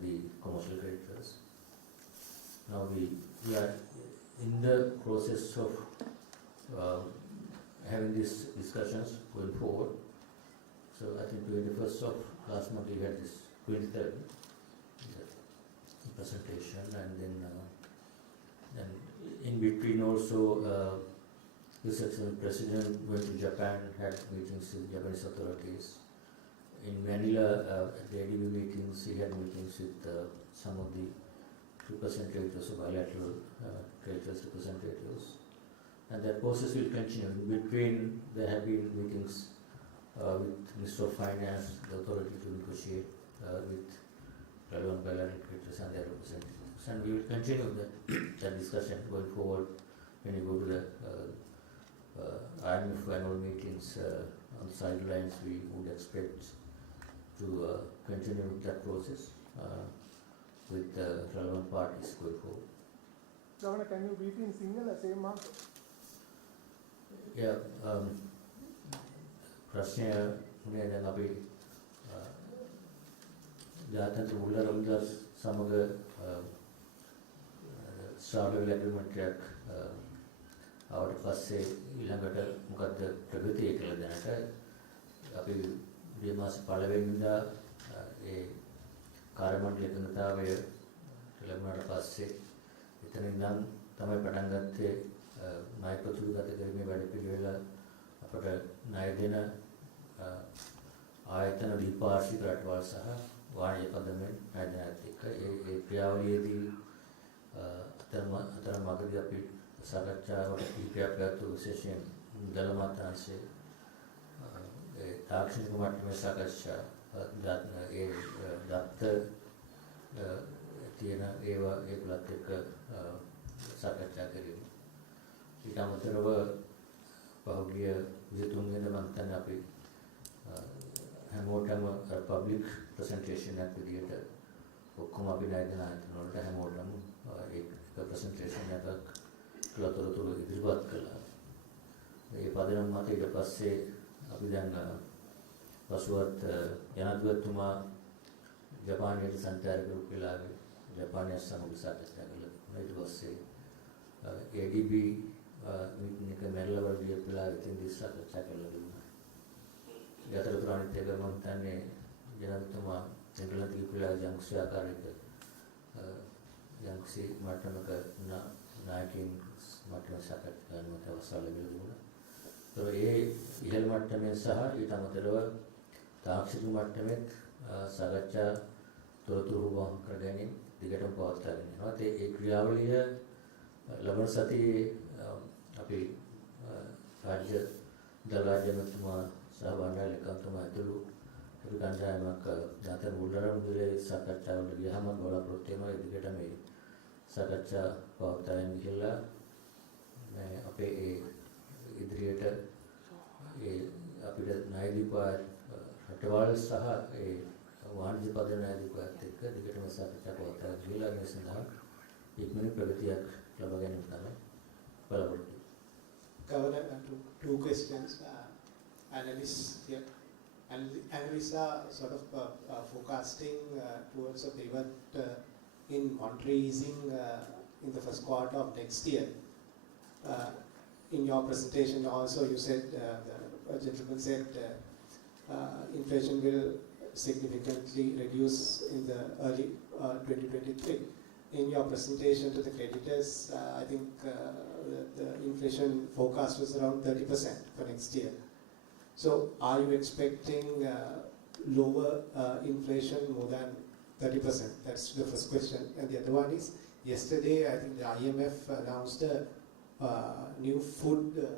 the commercial creditors. Now we are in the process of having these discussions going forward. So I think 21st of last month we had this 23rd presentation, and then in between also the section president went to Japan, had meetings with Japanese authorities. In Manila, at the ADB meetings, he had meetings with some of the representatives of bilateral creditors representatives. And that process will continue. In between, there have been meetings with Minister of Finance, the authority to negotiate with relevant bilateral creditors and their representatives. And we will continue that discussion going forward when you go to the IMF annual meetings on the sidelines. We would expect to continue with that process with the relevant parties going forward. Governor, can you brief in Sinhala same month? Yeah, ප්‍රශ්නය උනේ දැන් අපි ජාත්‍යන්තර මුල්ලරමුදා සමග starter agreement එකක් ආවට පස්සේ ඊළඟට මොකද්ද ප්‍රගතිය කියලා දැනට අපි මේ මාස පළවෙනිදා ඒ කාර්යමණ්ඩල එකඟතාවය ලැබුණාට පස්සේ එතන ඉඳන් තමයි පටන් ගත්තේ ණය ප්‍රතිගත කිරීමේ වැඩපිළිවෙල අපට ණය දෙන ආයතන දීපාර්ශ්වික රටවල් සහ වාණිජ පදමෙන් ණය දෙනත් එක්ක ඒ ක්‍රියාවලියේදී අතරමඟදී අපි සාකච්ඡාවට කීපයක් ගත්තු විශේෂයෙන් මුදල් අමාත්‍යාංශයේ ඒ තාක්ෂණික මට්ටමේ සාකච්ඡා ඒ දත්ත තියෙන ඒවා ඒකලත් එක්ක සාකච්ඡා කිරීම. ඊට අමතරව පහුගිය 23 වෙනිදා මම හිතන්නේ අපි හැමෝටම පබ්ලික් ප්‍රසන්ටේෂන් එකක් විදියට ඔක්කොම අපි ණය දෙන ආයතන වලට හැමෝටම ඒක ප්‍රසන්ටේෂන් එකක් කළතොරතුරු ඉදිරිපත් කළා. මේ පදනම මත ඊට පස්සේ අපි දැන් පසුවත් ජනාධිපතිතුමා ජපානයේ සංචාරක වෙලාවේ ජපානයේ සමග සාකච්ඡා කළා. ඊට පස්සේ ADB මීටින් එක මැරලවර්ගිය වෙලාවේ ඉතින් සාකච්ඡා කළා දුන්නා. යතරතුර අනිත් එක මම හිතන්නේ ජනාධිපතිතුමා එංගලන්තයේ වෙලාවේ යම්කිසි ආකාරයක යම්කිසි මට්ටමක නායකින් මට්ටම සාකච්ඡා කරනවට අවසර ලැබුණා. ඒ ඉහළ මට්ටමේ සහ ඊට අමතරව තාක්ෂණික මට්ටමේ සාකච්ඡා තොරතුරු වහන් කර ගැනීම දිගටම පවත්වාගෙන යනවා. ඒ ක්‍රියාවලිය ලබන සතියේ අපි රාජ්‍ය දලාජනතුමා සහ බණ්ඩාර ලේකම්තුමා ඇතුළු අපි කණ්ඩායමක් දාතර මුල්ලරමුදලේ සාකච්ඡාවලට ගියාම බලාපොරොත්තු වෙනවා දිගට මේ සාකච්ඡා පවත්වාගෙන ගිහලා අපේ ඒ ඉදිරියට ඒ අපිට ණය දීපා රටවල් සහ ඒ වාණිජ්‍ය පද ණය දීපාත් එක්ක දිගටම සාකච්ඡා පවත්වාගෙන ගිහලා මේ සඳහා ඉක්මනින් ප්‍රගතියක් ලබා ගැනීම තමයි බලාපොරොත්තු. Governor, two questions. Analysts are sort of forecasting towards a pivot in monetary easing in the first quarter of next year. In your presentation also you said, the gentleman said inflation will significantly reduce in the early 2023. In your presentation to the creditors, I think the inflation forecast was around 30% for next year. So are you expecting lower inflation more than 30%? That's the first question. And the other one is, yesterday I think the IMF announced a new food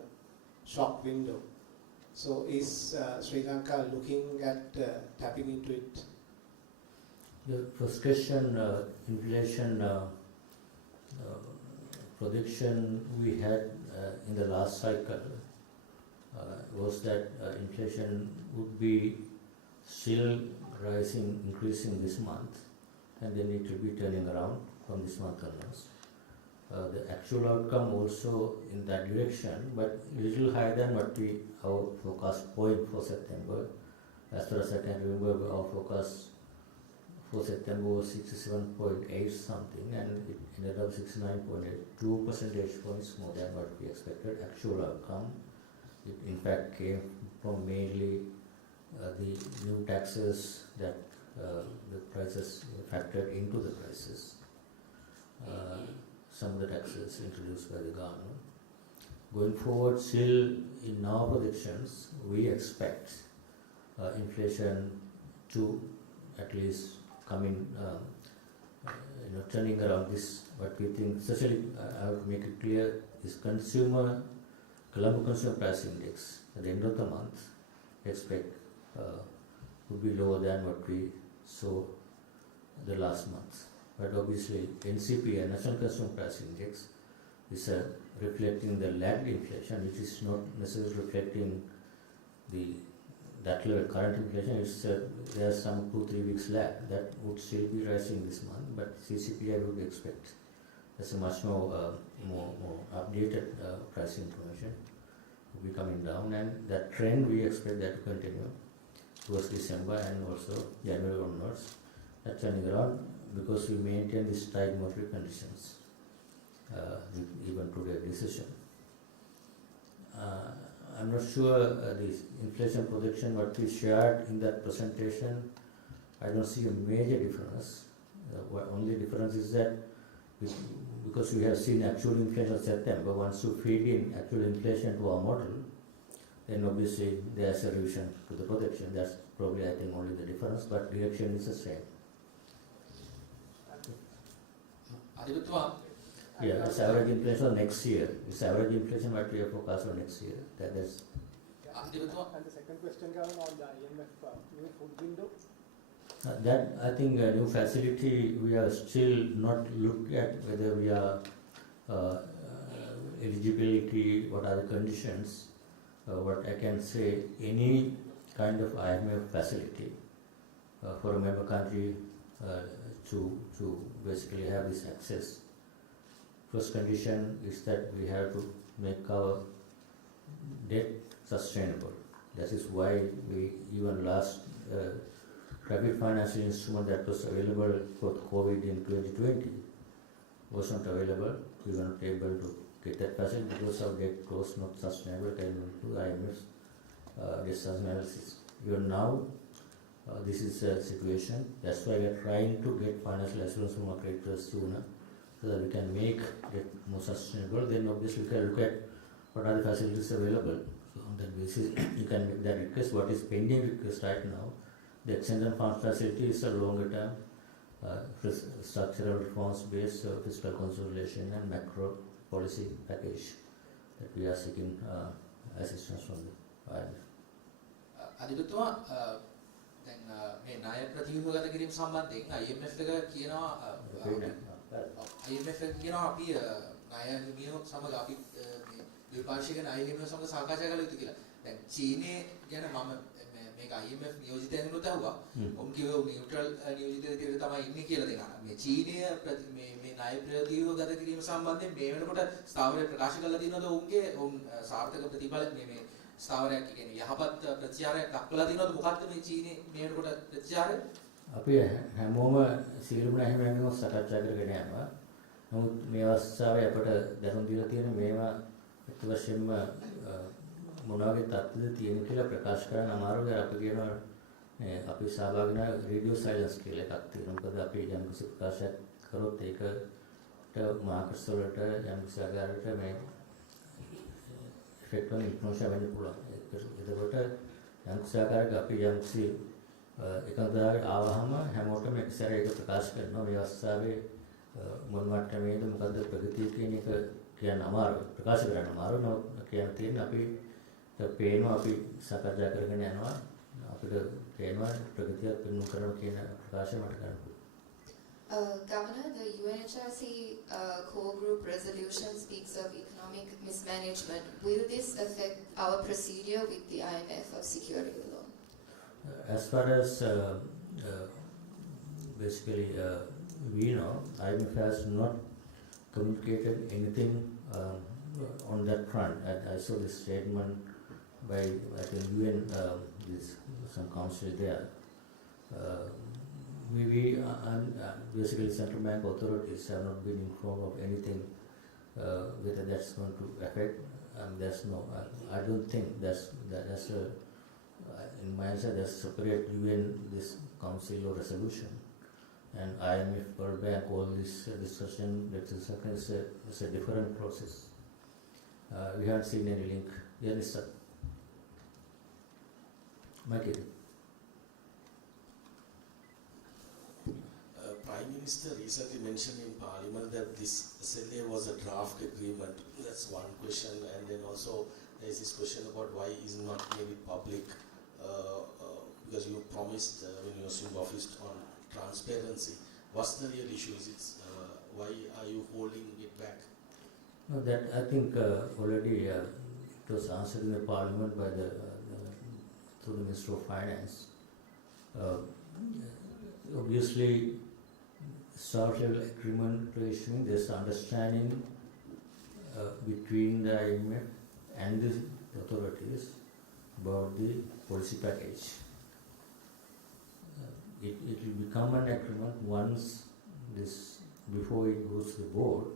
shock window. So is Sri Lanka looking at tapping into it? The first question, inflation projection we had in the last cycle was that inflation would be still increasing this month, and then it will be turning around from this month onwards. The actual outcome also in that direction, but little higher than what our forecast point for September. As far as I can remember, our forecast for September was 67.8 something, and it ended up 69.8, 2 percentage points more than what we expected. Actual outcome, it in fact came from mainly the new taxes that the prices factored into the prices. Some of the taxes introduced by the government. Going forward, still in our predictions, we expect inflation to at least come in, turning around this. What we think, especially I have to make it clear, is Colombo Consumer Price Index at the end of the month, expect would be lower than what we saw the last month. But obviously, NCP, National Consumer Price Index, is reflecting the lagged inflation, which is not necessarily reflecting that level current inflation. It's there's some 2-3 weeks lag that would still be rising this month, but CCPI would expect there's a much more updated price information will be coming down, and that trend we expect that to continue towards December and also January onwards. That turning around because we maintain these tight monetary conditions even today's decision. I'm not sure the inflation projection what we shared in that presentation, I don't see a major difference. Only difference is that because we have seen actual inflation in September, once you feed in actual inflation to our model, then obviously there's a revision to the projection. That's probably, I think, only the difference, but direction is the same. Yeah, it's average inflation next year. It's average inflation what we have forecast for next year. That's. And the second question, Gavin, on the IMF new food window. That I think a new facility we are still not looked at whether we are eligibility, what are the conditions. What I can say, any kind of IMF facility for a member country to basically have this access. First condition is that we have to make our debt sustainable. That is why we even last rapid financial instrument that was available for COVID in 2020 was not available. We were not able to get that facility because our debt was not sustainable according to IMF's debt analysis. Even now, this is a situation. That's why we are trying to get financial assurance from our creditors sooner, so that we can make it more sustainable. Then obviously we can look at what are the facilities available. So on that basis, you can make that request. What is pending request right now, the extended fund facility is a longer term structural reforms based fiscal consolidation and macro policy package that we are seeking assistance from the IMF. අධිපතිතුමා දැන් මේ ණය ප්‍රතිව්‍යුහගත කිරීම සම්බන්ධයෙන් IMF එක කියනවා IMF එක කියනවා අපි ණය හිමියෝ සමග අපි ද්විපාර්ශ්වික ණය හිමියෝ සමග සාකච්ඡා කළ යුතු කියලා. දැන් චීනයේ ගැන මම මේක IMF නියෝජිතයන්ගෙනුත් අහුවා. ඔවුන් කිව්වා නියුට්‍රල් නියෝජිතයෙක් විදිහට තමයි ඉන්නේ කියලා දෙනවා. මේ චීනය මේ ණය ප්‍රතිව්‍යුහගත කිරීම සම්බන්ධයෙන් මේ වෙනකොට ස්ථාවරය ප්‍රකාශ කරලා තියෙනවද ඔවුන් සාර්ථක ප්‍රතිඵල මේ ස්ථාවරයක් කියන්නේ යහපත් ප්‍රතිචාරයක් දක්වලා තියෙනවද? මොකක්ද මේ චීනයේ මේ වෙනකොට ප්‍රතිචාරය? අපි හැමෝම සියලුම හැමෝම සාකච්ඡා කරගෙන යනවා. නමුත් මේ අවස්ථාවේ අපට දැනුම් දීලා තියෙන මේවා අත් වශයෙන්ම මොනවාගේ තත්ත්වද තියෙන කියලා ප්‍රකාශ කරන්න අමාරුයි. අපි කියනවා අපි සහභාගී වෙන රේඩියෝ සයිලන්ස් කියලා එකක් තියෙනවා. මොකද අපි යම් කිසි ප්‍රකාශයක් කරොත් ඒකට මාකට්ස් වලට යම් කිසි ආකාරයකට මේ ඉෆෙක්ට් එක ඉක්මනට වෙන්න පුළුවන්. එතකොට යම් කිසි ආකාරයක අපි යම් කිසි එකදාගේ ආවහම හැමෝටම එක සැරේ ඒක ප්‍රකාශ කරනවා. මේ අවස්ථාවේ මොන මට්ටමේද මොකද්ද ප්‍රගතිය කියන එක කියන්න අමාරුයි. ප්‍රකාශ කරන්න අමාරුයි. නමුත් කියන්න තියෙන්නේ අපි පේනවා අපි සාකච්ඡා කරගෙන යනවා. අපිට පේනවා ප්‍රගතියක් වෙනු කරනවා කියන ප්‍රකාශය මට කරන්න පුළුවන්. Governor, the UNHRC core group resolution speaks of economic mismanagement. Will this affect our procedure with the IMF of security loan? As far as basically we know, IMF has not communicated anything on that front. I saw this statement by I think UN, some council there. Basically central bank authorities have not been informed of anything whether that's going to affect. There's no. I don't think that's in my answer. There's separate UN this council or resolution, and IMF, World Bank, all this discussion. It's a different process. We haven't seen any link. Yes, sir. Mike. Prime Minister recently mentioned in Parliament that this SLA was a draft agreement. That's one question, and then also there is this question about why is not made it public, because you promised when you assumed office on transparency. What's the real issue? Is it why are you holding it back? No, that I think already it was answered in the Parliament by through the Minister of Finance. Obviously, social agreement to issuing, there's understanding between the IMF and the authorities about the policy package. It will become an agreement once this, before it goes to the board,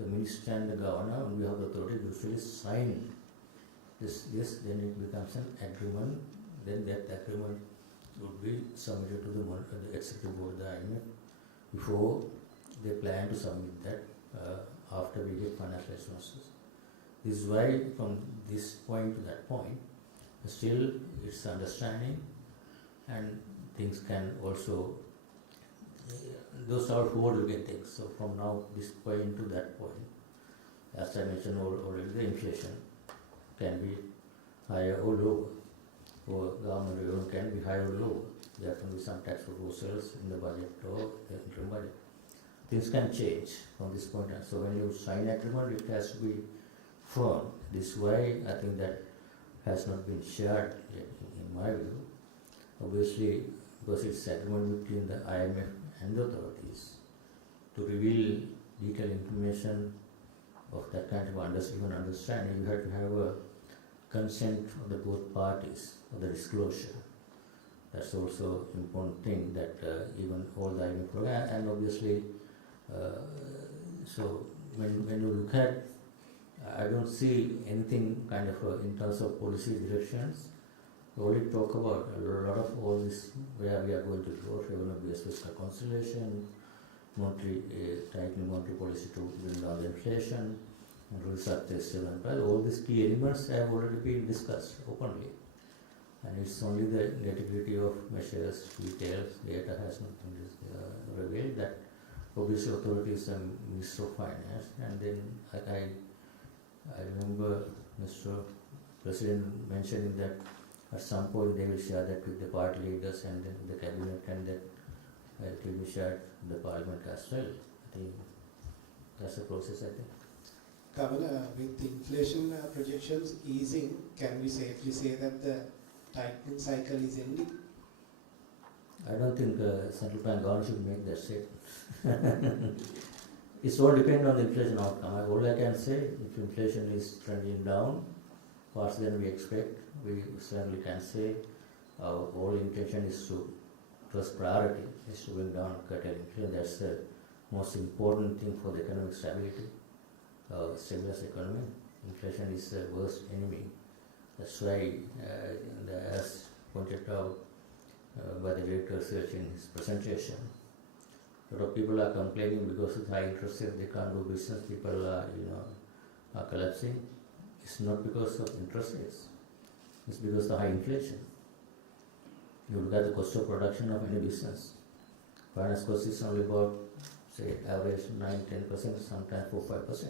the minister and the governor on behalf of the authority usually sign this, then it becomes an agreement, then that agreement would be submitted to the executive board of the IMF before they plan to submit that after we get financial assurances. This is why from this point to that point, still it's understanding, and things can also, those are forward-looking things. So from now this point to that point, as I mentioned already, the inflation can be higher or lower, or government revenue can be higher or lower. There can be some tax proposals in the budget or the interim budget. Things can change from this point on. So when you sign agreement, it has to be firm. This way, I think that has not been shared yet, in my view. Obviously, because it's agreement between the IMF and the authorities to reveal detailed information of that kind of understanding, you have to have a consent of the both parties of the disclosure. That's also important thing that even all the IMF program, and obviously, so when you look at, I don't see anything kind of in terms of policy directions. We only talk about a lot of all this where we are going to go, revenue-based fiscal consolidation, monetary tightening monetary policy to bring down the inflation, and result and price. All these key elements have already been discussed openly, and it's only the nitty-gritty of measures, details, data has not been revealed. That obviously authorities and Minister of Finance, and then I remember Mr. President mentioning that at some point they will share that with the party leaders and then the cabinet, and that it will be shared in the parliament as well. I think that's the process, I think. Governor, with inflation projections easing, can we safely say that the tightening cycle is ending? I don't think central bank government should make that statement. It's all depends on the inflation outcome. All I can say, if inflation is trending down faster than we expect, we certainly can say our whole intention is to, first priority is to bring down curtail inflation. That's the most important thing for the economic stability, stabilize the economy. Inflation is the worst enemy. That's why, as pointed out by the Director of Research in his presentation, a lot of people are complaining because of high interest rate, they can't do business, people are, are collapsing. It's not because of interest rates, it's because of the high inflation. You look at the cost of production of any business. Finance cost is only about, say, average 9-10%, sometimes 4-5%.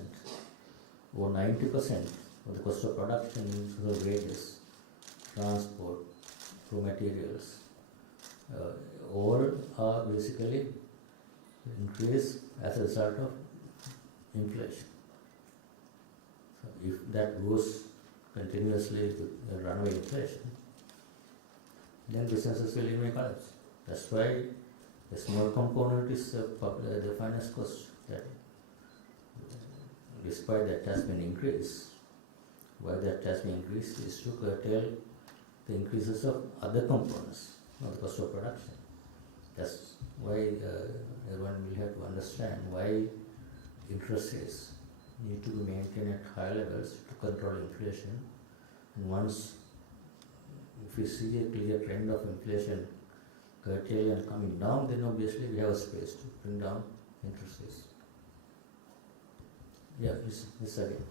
Or 90% of the cost of production is the wages, transport, raw materials. All are basically increase as a result of inflation. So if that goes continuously with runaway inflation, then businesses will remain collapse. That's why the small component is the finance cost. That despite that has been increased, why that has been increased is to curtail the increases of other components of the cost of production. That's why everyone will have to understand why interest rates need to be maintained at high levels to control inflation. And once, if we see a clear trend of inflation curtailing and coming down, then obviously we have a space to bring down interest rates. Yeah, this again.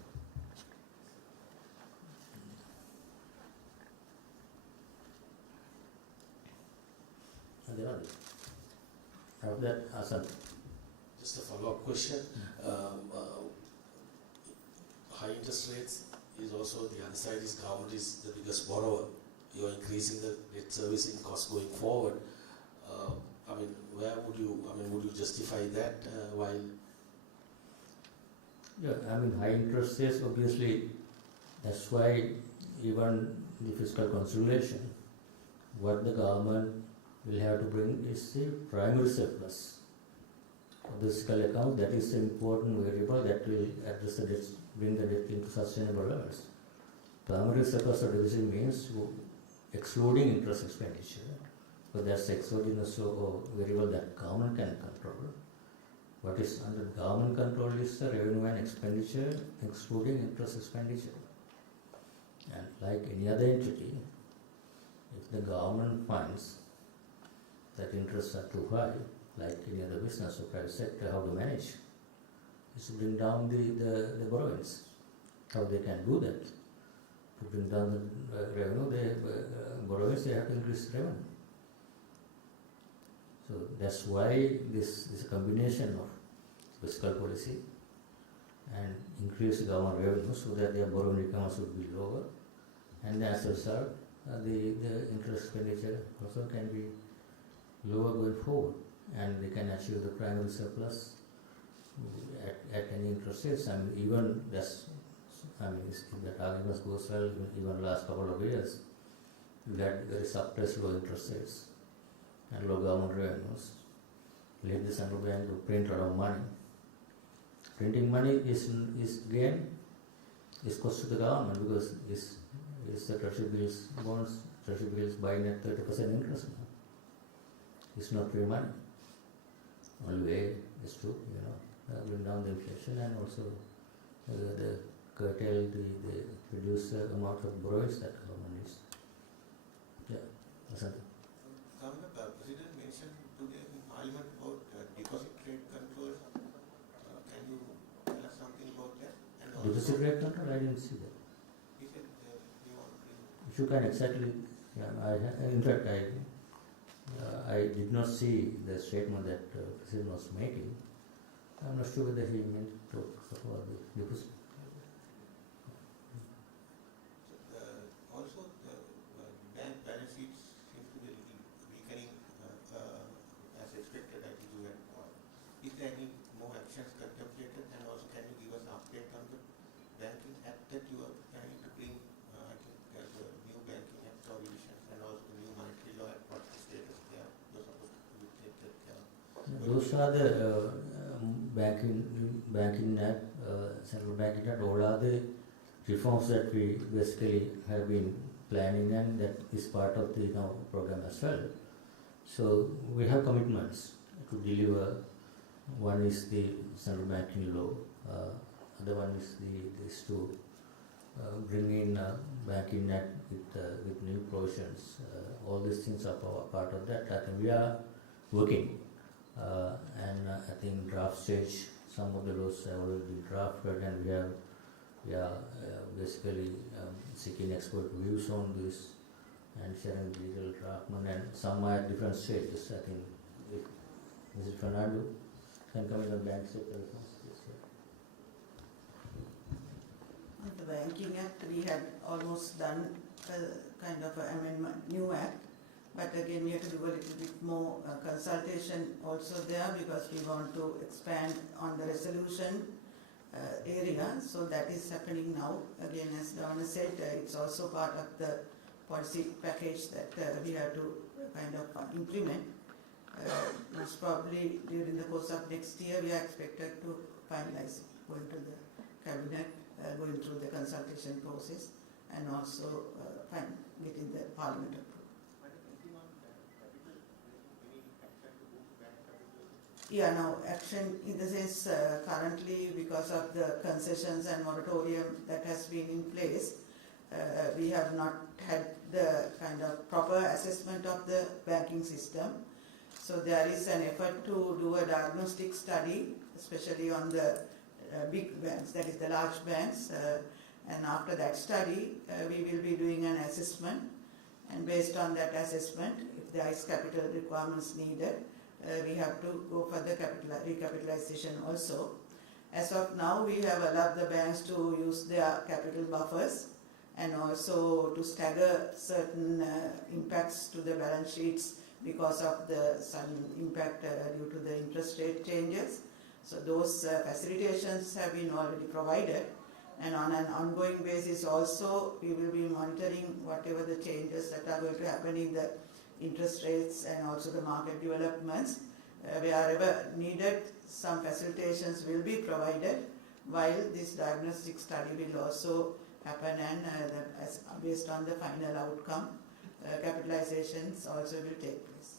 And there are others. Have that Asan. Just a follow-up question. High interest rates is also the other side is government is the biggest borrower. You're increasing the debt servicing cost going forward. Would you justify that while? Yeah, high interest rates obviously, that's why even the fiscal consolidation, what the government will have to bring is the primary surplus of the fiscal account. That is the important variable that will address the debt, bring the debt into sustainable levels. Primary surplus of deficit means excluding interest expenditure. So that's the exogenous variable that government can control. What is under government control is the revenue and expenditure, excluding interest expenditure. And like any other entity, if the government finds that interests are too high, like any other business or private sector, how to manage is to bring down the borrowings. How they can do that? To bring down the revenue, borrowings, they have to increase revenue. So that's why this is a combination of fiscal policy and increase government revenue so that their borrowing requirements would be lower, and as a result, the interest expenditure also can be lower going forward, and they can achieve the primary surplus at any interest rates. Even that's, if that argument goes well, even last couple of years, we had very suppressed low interest rates and low government revenues, led the central bank to print a lot of money. Printing money is gain, is cost to the government because is the treasury bills, bonds, treasury bills buying at 30% interest now. It's not free money. Only way is to bring down the inflation and also the curtail the reduce the amount of borrowings that government needs. Yeah, Asante. Governor, President mentioned today in Parliament about deposit rate control. Can you tell us something about that? And Deposit rate control? I didn't see that. He said they want to bring. If you can exactly, in fact, I did not see the statement that President was making. I'm not sure whether he meant to support the deposit. Also, the bank balance sheets seem to be weakening as expected, I think you had. Is there any more actions contemplated, and also can you give us an update on the banking act that you are planning to bring? I think the new banking act or revisions and also the new monetary law, what's the status there? Those are supposed to be taken care of. Those are the banking act, central banking act, all are the reforms that we basically have been planning, and that is part of the program as well. So we have commitments to deliver. One is the central banking law, other one is to bring in banking act with new provisions. All these things are part of that. I think we are working, and I think draft stage, some of the laws have already been drafted, and we are basically seeking expert views on this and sharing legal draftment, and some are at different stages. I think if Mrs. Fernando can come in the bank sector. On the Banking Act, we had almost done a kind of an amendment, new act, but again we have to do a little bit more consultation also there, because we want to expand on the resolution area. So that is happening now. Again, as Derana said, it's also part of the policy package that we have to kind of implement. Most probably during the course of next year we are expected to finalize it, going to the cabinet, going through the consultation process, and also getting the parliament approved. Yeah, now action in the sense currently because of the concessions and moratorium that has been in place, we have not had the kind of proper assessment of the banking system. So there is an effort to do a diagnostic study, especially on the big banks, that is the large banks. And after that study, we will be doing an assessment. And based on that assessment, if there is capital requirements needed, we have to go for the recapitalization also. As of now, we have allowed the banks to use their capital buffers and also to stagger certain impacts to the balance sheets because of the sudden impact due to the interest rate changes. So those facilitations have been already provided, and on an ongoing basis also we will be monitoring whatever the changes that are going to happen in the interest rates and also the market developments. Wherever needed, some facilitations will be provided, while this diagnostic study will also happen, and based on the final outcome, capitalizations also will take place.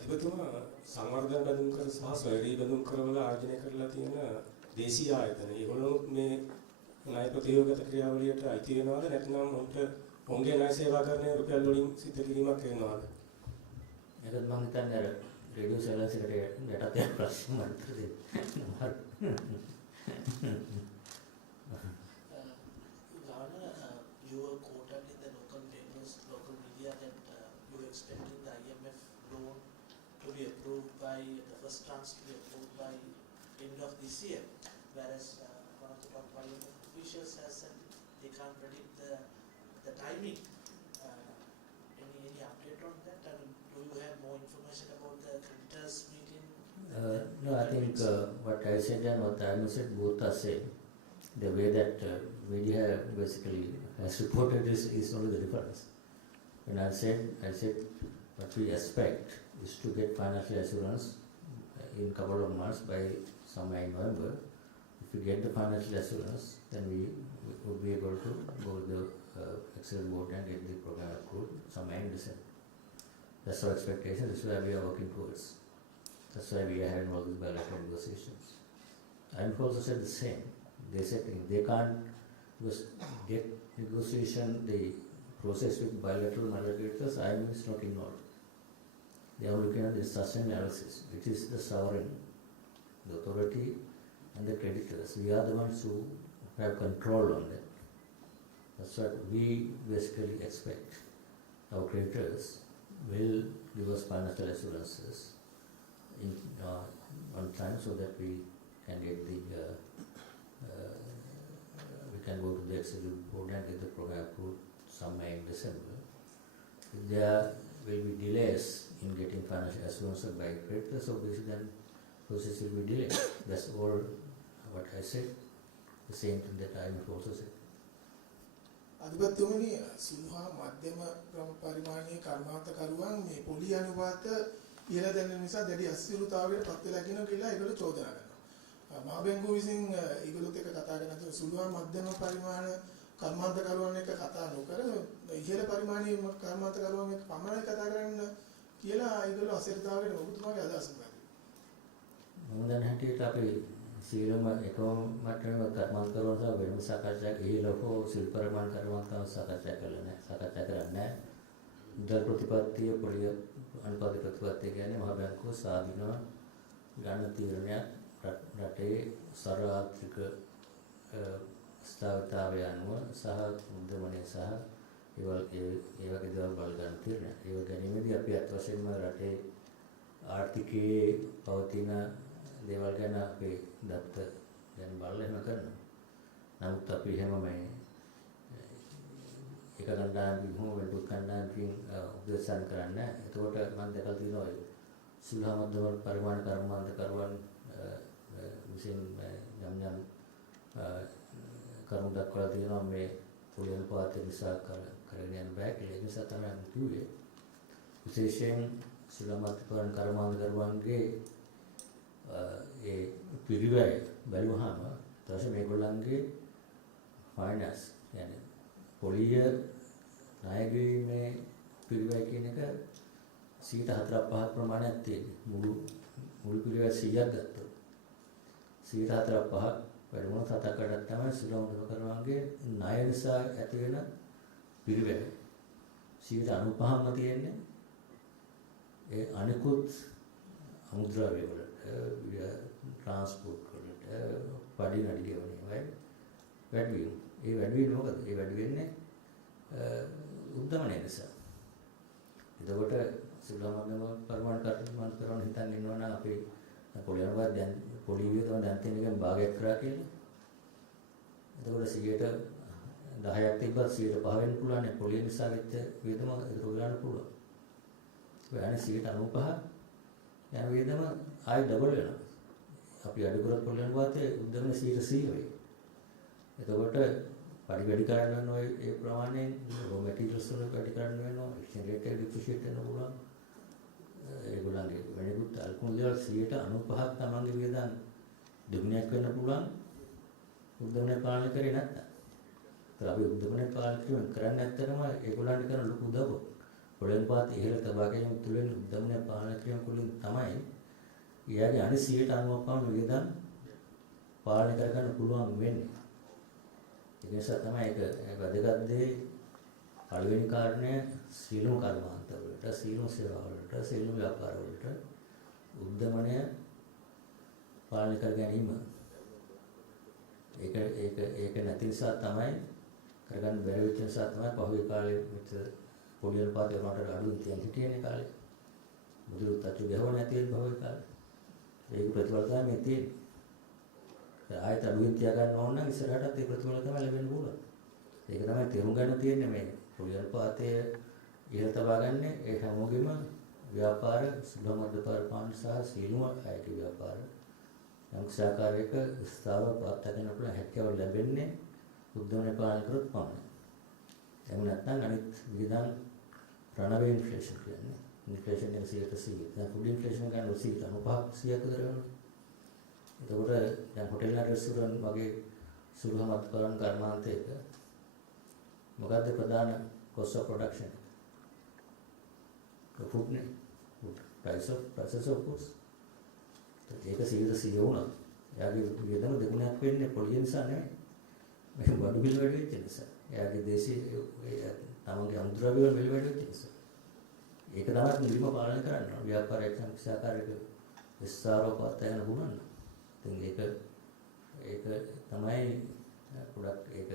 අධිපතිතුමා සංවර්ධන බඳුන් කර සහ ස්වෛරී බඳුන් කරවල ආයෝජනය කරලා තියෙන දේශීය ආයතන ඒගොල්ලෝ මේ ණය ප්‍රතියෝගත ක්‍රියාවලියට අයිති වෙනවද නැත්නම් උන්ට ඔවුන්ගේ ණය සේවාකරණය රුපියල් වලින් සිද්ධ කිරීමක් කරනවද? ඒකත් මම හිතන්නේ අර රේඩියෝ සර්වස් එකට යටත් යන ප්‍රශ්න මන්ත්‍රී you were quoted in the local papers, local media that you were expecting the IMF loan to be approved by, the first tranche to be approved by end of this year, whereas one of the top IMF officials has said they can't predict the timing. Any update on that? I mean, do you have more information about the creditors meeting? No, I think what I said and what I said both are same. The way that media basically has reported this is only the difference. When I said what we expect is to get financial assurance in a couple of months by somewhere in November. If we get the financial assurance, then we would be able to go to the Excel board and get the program approved somewhere in December. That's our expectation. That's why we are working towards. That's why we are having all these bilateral negotiations. IMF also said the same. They said they can't get negotiation, the process with bilateral creditors. IMF is not involved. They are looking at the sustained analysis, which is the sovereign, the authority, and the creditors. We are the ones who have control on that. That's what we basically expect. Our creditors will give us financial assurances on time so that we can get the we can go to the executive board and get the program approved somewhere in December. If there will be delays in getting financial assurance by creditors, obviously then process will be delayed. That's all what I said. The same thing that I also said. අධිපතිතුමනි සිංහා මධ්‍යම පරිමාණයේ කර්මාන්තකරුවන් මේ පොලි අනුපාත ඉහළ දැනෙන නිසා දැඩි අස්තිරතාවයට පත් වෙලා කියනවා කියලා ඒගොල්ලෝ චෝදනා කරනවා. මහා බැංකුව විසින් ඒගොල්ලොත් එක්ක කතා කරන සුළුවා මධ්‍යම පරිමාණ කර්මාන්තකරුවන් එක්ක කතා නොකර ඉහළ පරිමාණයේ කර්මාන්තකරුවන් එක්ක පමණයි කතා කරන්න කියලා ඒගොල්ලෝ අස්තිරතාවයට ඔබතුමාගේ අදහස මොකක්ද? මම දැන් හිටියට අපි සියලුම එකම මට්ටමේ කර්මාන්තකරුවන් සහ වෙනම සාකච්ඡාවක් ඉහළ හෝ සිල් පරිමාණ කර්මාන්තකරුවන් සාකච්ඡා කරන්නේ නැහැ. මුදල් ප්‍රතිපත්තිය පොලිය අනුපාත ප්‍රතිපත්තිය කියන්නේ මහා බැංකුව සාධිනව ගන්න තීරණයක් රටේ සර්වාත්‍රික ස්ථාවරතාවය අනුව සහ මුද්‍රණය සහ ඒ වගේ දේවල් බල ගන්න තීරණයක්. ඒ ගැනීමේදී අපි අත් වශයෙන්ම රටේ ආර්ථිකයේ පවතින දේවල් ගැන අපේ දත්ත ගැන බලලා එහෙම කරනවා. නමුත් අපි එහෙම මේ එක කණ්ඩායමකින් හෝ වෙනත් කණ්ඩායමකින් උපදේශන කරන්නේ. එතකොට මම දැකලා තියෙනවා සුළු මධ්‍යම පරිමාණ කර්මාන්තකරුවන් විසින් යම් කරුණු දක්වලා තියෙනවා මේ පොළි අනුපාතය නිසා කරගෙන යන්න බෑ කියලා. ඒ නිසා තමයි මම කිව්වේ විශේෂයෙන් සුළමත්කරන කර්මාන්තකරුවන්ගේ ඒ පිරිවැය බැලුවහම ඊට මේගොල්ලන්ගේ ෆයිනෑන්ස් يعني පොලිය ණය ගෙවීමේ පිරිවැය කියන එක 4.5% ප්‍රමාණයක් තියෙනවා. මුළු පිරිවැය 100ක් ගත්තොත් 4.5% වැඩිම 7ක් වඩා තමයි සුළමත්කරුවන්ගේ ණය නිසා ඇති වෙන පිරිවැය 95%ම තියෙන්නේ ඒ අනිකුත් අමුද්‍රව්‍ය වලට ट्रांसपोर्ट වලට පඩි නඩි ගෙවන්නේ වැඩිවීම. ඒ වැඩිවීම මොකද? ඒ වැඩි වෙන්නේ උද්දමනය නිසා. එතකොට සුළමත්කම පරිමාණ කරන හිතන් ඉන්නවනම් අපේ පොලියනවා දැන් පොලිවිය තමයි දැන් තියෙන එකෙන් භාගයක් කරා කියලා. එතකොට 10ක් තිබ්බත් 5 වෙන්න පුළුවන් නේ පොලිය නිසා වෙච්ච වේදම ඒක ගන්න පුළුවන්. ඒ අනේ 95 යන වේදම ආයි ඩබල් වෙනවා. අපි අඩු කරත් පොලියන වාතයේ උද්දමන 100 වෙයි. එතකොට පඩි වැඩි කරන්න වෙන ඔය ඒ ප්‍රමාණයෙන් රෝ මැටීරියල්ස් වල වැඩි කරන්න වෙනවා. එක්ස්චේන්ජ් රේට් එක ඩිප්‍රීෂিয়েට් වෙන්න පුළුවන්. ඒගොල්ලන්ගේ වෙනකුත් අල්කොහොල් දේවල් 95ක් තමන්ගේ වියදම් දෙගුණයක් වෙන්න පුළුවන්. උද්දමනය පාලනය කරේ නැත්නම්. ඒත් අපි උද්දමනය පාලනය කරන්නේ නැත්තරම ඒගොල්ලන්ට කරන ලොකු උදව්වක්. පොළොන් පාත් ඉහළ තබා ගැනීම තුළින් උද්දමනය පාලනය කිරීම තුළින් තමයි ඊයගේ අනිත් 90% පමණ වියදම් පාලනය කරගන්න පුළුවන් වෙන්නේ. ඒ නිසා තමයි ඒක වැදගත් දේ. පළවෙනි කාරණය සීලම කර්මාන්ත වලට, සීලම සේවා වලට, සීලම ව්‍යාපාර වලට උද්දමනය පාලනය කර ගැනීම. ඒක නැති නිසා තමයි කරගන්න බැරි වෙච්ච නිසා තමයි පහුගිය කාලේ මෙච්චර පොළි අනුපාතය වලට අඩු තියන් හිටියනේ කාලේ. මුදුත් අච්චු ගහව නැති වෙන පහුගිය කාලේ. ඒක ප්‍රතිඵල තමයි මේ තියෙන්නේ. ආයත අඩුවෙන් තියා ගන්න ඕන නම් ඉස්සරහටත් ඒ ප්‍රතිඵල තමයි ලැබෙන්න පුළුවන්. ඒක තමයි තේරුම් ගන්න තියෙන්නේ මේ පොළි අනුපාතය ඉහළ තබා ගන්න ඒ හැමෝගෙම ව්‍යාපාර සුළමද්ද පරිමාණ සහ සීලම අයගේ ව්‍යාපාර යම් සාකාරයක ස්ථාවර පවත්වාගෙන පුළුවන් හැකියාව ලැබෙන්නේ උද්දමනය පාලනය කරොත් පමණයි. එහෙම නැත්නම් අනිත් විවිධ රණවේ ඉන්ෆ්ලේෂන් කියන්නේ ඉන්ෆ්ලේෂන් එක 100%. දැන් ෆුඩ් ඉන්ෆ්ලේෂන් ගන්න 95% විතර වෙනවා. එතකොට දැන් හොටෙල් එක රෙස්ටුරන්ට් වගේ සුළමත්කරන කර්මාන්තයක මොකද්ද ප්‍රධාන cost of production? food නේ. prices of goods. ඒක 100% වුණා. එයාගේ වියදම දෙගුණයක් වෙන්නේ පොලිය නිසා නෙවෙයි. මේක බඩු බිල් වැඩි වෙච්ච නිසා. එයාගේ දේශීය තමන්ගේ අමුද්‍රව්‍ය වල බිල් වැඩි වෙච්ච නිසා. ඒක තමයි නිර්ම පාලනය කරන්න ඕන. ව්‍යාපාරයක් සංස්කාරයක විස්තරව පවත්වාගෙන පුළුවන්. ඉතින් ඒක තමයි ගොඩක් ඒක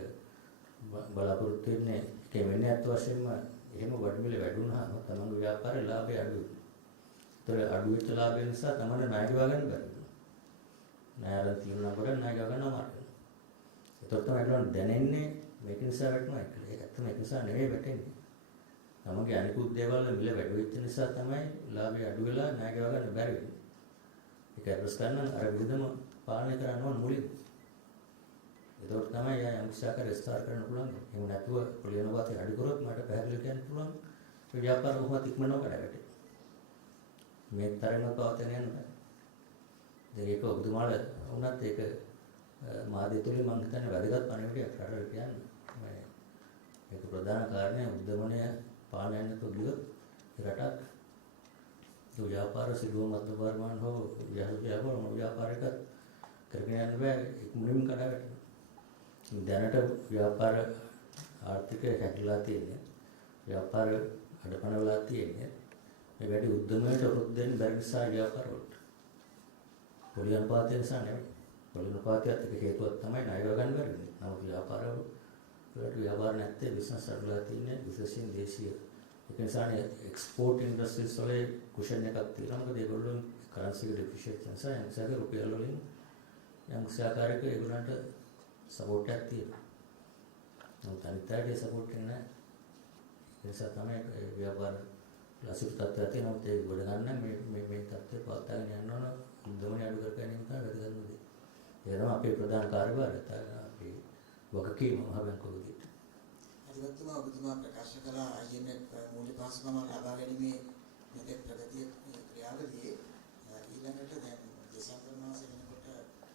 බලාපොරොත්තු වෙන්නේ. ඒක වෙන්නේ අත් වශයෙන්ම එහෙම බඩු බිල් වැඩි වුණාම තමන්ගේ ව්‍යාපාරේ ලාභය අඩු වෙනවා. ඒතර අඩු වෙච්ච ලාභය නිසා තමයි ණය ගෙවා ගන්න බැරි වෙනවා. ණය තියෙනවා කොට ණය ගෙවා ගන්න අමාරුයි. ඒතර තමයි ඒගොල්ලෝ දැනෙන්නේ මේක නිසා වැටෙනවා කියලා. ඒක ඇත්තම ඒක නිසා නෙවෙයි වැටෙන්නේ. තමන්ගේ අනිකුත් දේවල් වල මිල වැඩි වෙච්ච නිසා තමයි ලාභය අඩු වෙලා ණය ගෙවා ගන්න බැරි වෙන්නේ. ඒක අඩස් ගන්න අර විදිහම පාලනය කරන්න ඕන මුලින්. ඒතකොට තමයි යම් සාකර ස්ථාර කරන්න පුළුවන්. එහෙම නැතුව පොලියන වාතය අඩු කරොත් මට පැහැදිලි කියන්න පුළුවන් ව්‍යාපාර කොහොමද ඉක්මනව කඩකට. මේ තරම පවතන යන බෑ. ඒක ඔබතුමාල වුණත් ඒක මාධ්‍ය තුලින් මම හිතන්නේ වැදගත් පණිවිඩයක් රටට කියන්න. මේක ප්‍රධාන කාරණය උද්දමනය පාලනයට ගියොත් රටක් ව්‍යාපාර සිදුව මධ්‍ය පරිමාණ හෝ ව්‍යාපාරයක කරගෙන යන්න බෑ. ඉක්මනින් කඩකට. දැනට ව්‍යාපාර ආර්ථිකය හැකිලා තියෙන්නේ. ව්‍යාපාර අඩපණ වෙලා තියෙන්නේ. මේ වැඩි උද්දමයට උරුත් දෙන්න බැරි නිසා ව්‍යාපාර වලට. පොළි අනුපාතය නිසා නෙවෙයි. පොළි අනුපාතයත් එක හේතුවක් තමයි ණය ගන්න බැරි වෙන්නේ. නමුත් ව්‍යාපාර නැත්තේ බිස්නස් අඩුලා තියෙන්නේ විශේෂයෙන් දේශීය. ඒක නිසානේ එක්ස්පෝර්ට් ඉන්ඩස්ට්‍රීස් වල කුෂන් එකක් තියෙනවා. මොකද ඒගොල්ලෝ කරන්සි එක ඩිප්‍රීෂিয়েට් නිසා යම්සාක රුපියල් වලින් යම්සාකාරයක ඒගොල්ලන්ට සපෝට් එකක් තියෙනවා. නමුත් අනිත් අයගේ සපෝට් එක නැහැ. ඒ නිසා තමයි ව්‍යාපාර ලසිත තත්ත්වයක් තියෙනවා. ඒක ගොඩ ගන්න මේ තත්ත්වය පවත්වාගෙන යන්න ඕන. උද්දමනය අඩු කර ගැනීම තමයි වැදගත්ම දේ. ඒ තමයි අපේ ප්‍රධාන කාර්යභාරය. අපි වගකීම මහ බැංකුව විදිහට. අධිවත්තුමා ඔබතුමා ප්‍රකාශ කළ IMF මූල්‍ය පහසුකම් ලබා ගැනීමේ මෙතෙක් ප්‍රගතිය ක්‍රියාවලියේ ඊළඟට දැන් දෙසැම්බර් මාසෙ වෙනකොට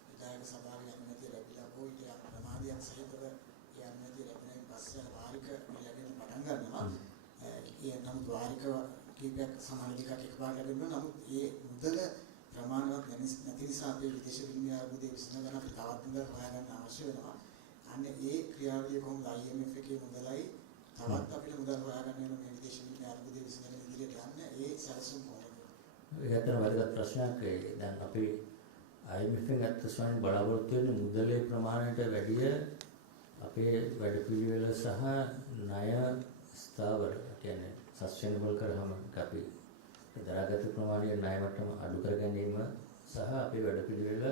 විධායක සභාවේ අනුමැතිය ලැබිලා හෝ ඊට ප්‍රමාදයක් සහිතව ඒ අනුමැතිය ලැබෙනින් පස්සේ වාරික ලැබෙන පටන් ගන්නවා. ඒ නම් වාරික කීපයක් සමාන දෙකක් එකපාරට ලැබෙනවා. නමුත් ඒ මුදල ප්‍රමාණවත් නැති නිසා අපේ විදේශ විනිමය අර්බුදයේ විසඳන ගන්න අපිට තවත් මුදල් හොයාගන්න අවශ්‍ය වෙනවා. අන්න ඒ ක්‍රියාවලිය කොහොමද IMF එකේ මුදලයි තවත් අපිට මුදල් හොයාගන්න වෙන මේ විදේශ විනිමය අර්බුදයේ විසඳන ඉදිරියට යන්න ඒ සැලසුම් කොහොමද? ඒකට වැදගත් ප්‍රශ්නයක් දැන් අපි IMF එකෙන් අත්‍යවශ්‍යම බලාපොරොත්තු වෙන මුදලේ ප්‍රමාණයට වැඩිය අපේ වැඩපිළිවෙල සහ ණය ස්ථාවර කියන්නේ සස්ටේනබල් කරාම අපි දරාගත ප්‍රමාණය ණය මට්ටම අඩු කර ගැනීම සහ අපේ වැඩපිළිවෙල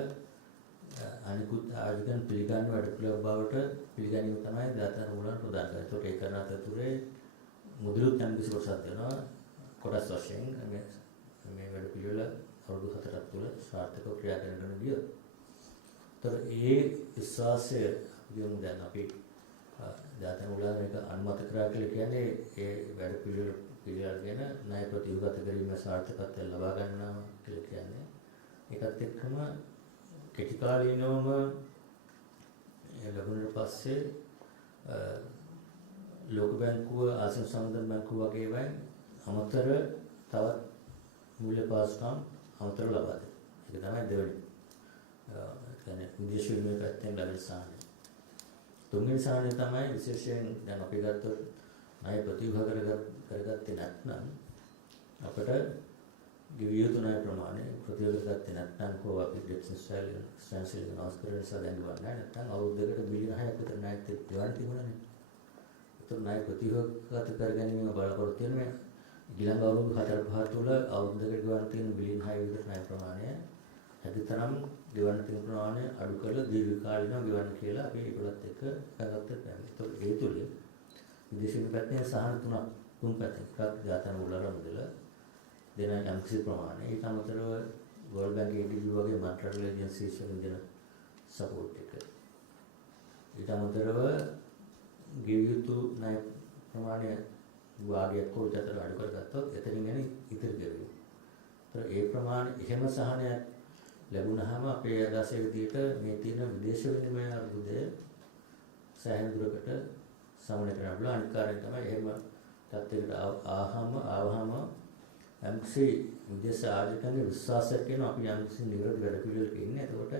අනිකුත් ආයතන පිළිගන්න වැඩපිළිවෙල බවට පිළිගැනීම තමයි දාතන මුලන් ප්‍රදාන කරන්නේ. ඒකට ඒ කරන අතරතුරේ මුදලුත් යම් කිසි කොටසක් දෙනවා කොටස් වශයෙන් මේ වැඩපිළිවෙල අවුරුදු 4ක් තුළ සාර්ථකව ක්‍රියා කරගෙන ගියොත්. ඒතර ඒ විශ්වාසය යොමු දැන් අපි දාතන මුලන් එක අනුමත කරා කියලා කියන්නේ ඒ වැඩපිළිවෙල පිළිඅරගෙන ණය ප්‍රතිගත කිරීම සාර්ථකත්වය ලබා ගන්නවා කියලා කියන්නේ. ඒකත් එක්කම කෙටි කාලීනවම ලැබුණාට පස්සේ ලෝක බැංකුව ආසියානු සම්බන්ධ බැංකුව වගේ වයින් අමතර තවත් මූල්‍ය පහසුකම් අමතර ලබා දෙනවා. ඒක තමයි දෙවෙනි. කියන්නේ විදේශ විනිමය පැත්තෙන් ලැබෙන සාහනය. තුන්වෙනි සාහනය තමයි විශේෂයෙන් දැන් අපි ගත්තොත් ණය ප්‍රතිවිභාග කරගත්තේ නැත්නම් අපිට ගෙවිය යුතු ණය ප්‍රමාණය ප්‍රතිවිභාග කරගත්තේ නැත්නම් කොහොම අපි ඩෙට් ස්ටෑන්ඩ් නෝස්කරන නිසා දැන් ගවන්නේ නැත්නම් අවුරුද්දකට බිලියන 6ක් විතර ණයත් ගෙවන්න තිබුණානේ. ඒතර ණය ප්‍රතිවිභාග කර ගැනීම බලාපොරොත්තු වෙන ඊළඟ අවුරුදු 4-5 තුළ අවුරුද්දකට ගෙවන්න තියෙන බිලියන 6 විතර ණය ප්‍රමාණය හැදිතරම් ගෙවන්න තියෙන ප්‍රමාණය අඩු කරලා දීර්ඝ කාලිනව ගෙවන්න කියලා අපි ඒකලත් එක්ක කරගත්ත plan. ඒතකොට ඒ තුලින් විදේශීය පැත්තේ සහන තුන් පැත්තෙන් එකක් දාතන මුල්වල මුදල දෙන යම්කිසි ප්‍රමාණය ඊට අමතරව World Bank ADB වගේ මන්ත්‍රාලය ඒජන්සීස් වලින් දෙන සපෝට් එක ඊට අමතරව ගෙවිය යුතු ණය ප්‍රමාණය වාගයක් කොටතර අඩු කරගත්තොත් එතනින් එන ඉතිරි ගෙවීම. ඒතර ඒ ප්‍රමාණය එහෙම සහනයක් ලැබුණාම අපේ අදහසේ විදිහට මේ තියෙන විදේශ විනිමය අර්බුදය සෑහෙන දුරකට සමනය කරන්න පුළුවන්. අනිත් කාරණය තමයි එහෙම තත්ත්වයකට ආවහම යම්කිසි විදේශ ආයතනයේ විශ්වාසයක් වෙන අපි යම්කිසි නිවැරදි වැඩපිළිවෙලක ඉන්නේ. එතකොට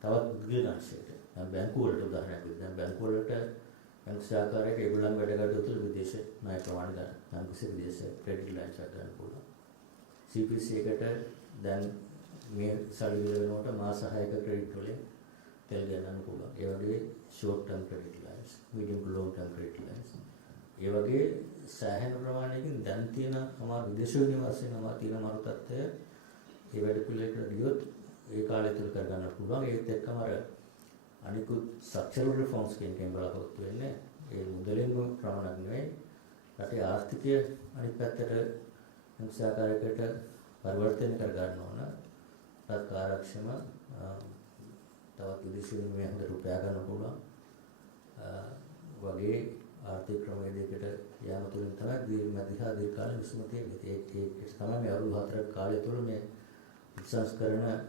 තවත් උද්ගලංශයකට බැංකුව වලට උදාහරණයක් විදිහට දැන් බැංකුව වලට යම්කිසි ආකාරයක ඒගොල්ලන් වැඩ කටයුතු තුළ විදේශ ණය ප්‍රමාණය ගන්න යම්කිසි විදේශ ක්‍රෙඩිට් ලයින්ස් ගන්න පුළුවන්. CPC එකට දැන් මේ සල්ලි වෙනකොට මාස 6ක ක්‍රෙඩිට් වලින් තෙල් ගන්නන්න පුළුවන්. ඒ වගේ short term credit lines, medium to long term credit lines. ඒ වගේ සෑහෙන ප්‍රමාණයකින් දැන් තියෙන අමාරු විදේශ විනිමයයෙන් අමාරු තියෙන අමාරු තත්ත්වය ඒ වැඩ පිළිවෙලකට ගියොත් ඒ කාලය තුල කර ගන්න පුළුවන්. ඒත් එක්කම අර අනිකුත් structural reforms කියන බලාපොරොත්තු වෙන්නේ ඒ මුදලින්ම ප්‍රමාණයක් නෙවෙයි. රටේ ආර්ථිකය අනිත් පැත්තට සංසාරයකට පරිවර්තනය කර ගන්න ඕන. රට ආරක්ෂම තවත් විදේශ විනිමය හොඳට උපයා ගන්න පුළුවන්. වගේ ආර්ථික ක්‍රමවේදයකට යාම තුළින් තමයි මධ්‍යහා දීර්ඝකාල විසඳුම තියෙන්නේ. ඒක තමයි මේ අවුරුදු 4ක කාලය තුළ මේ සංස්කරණ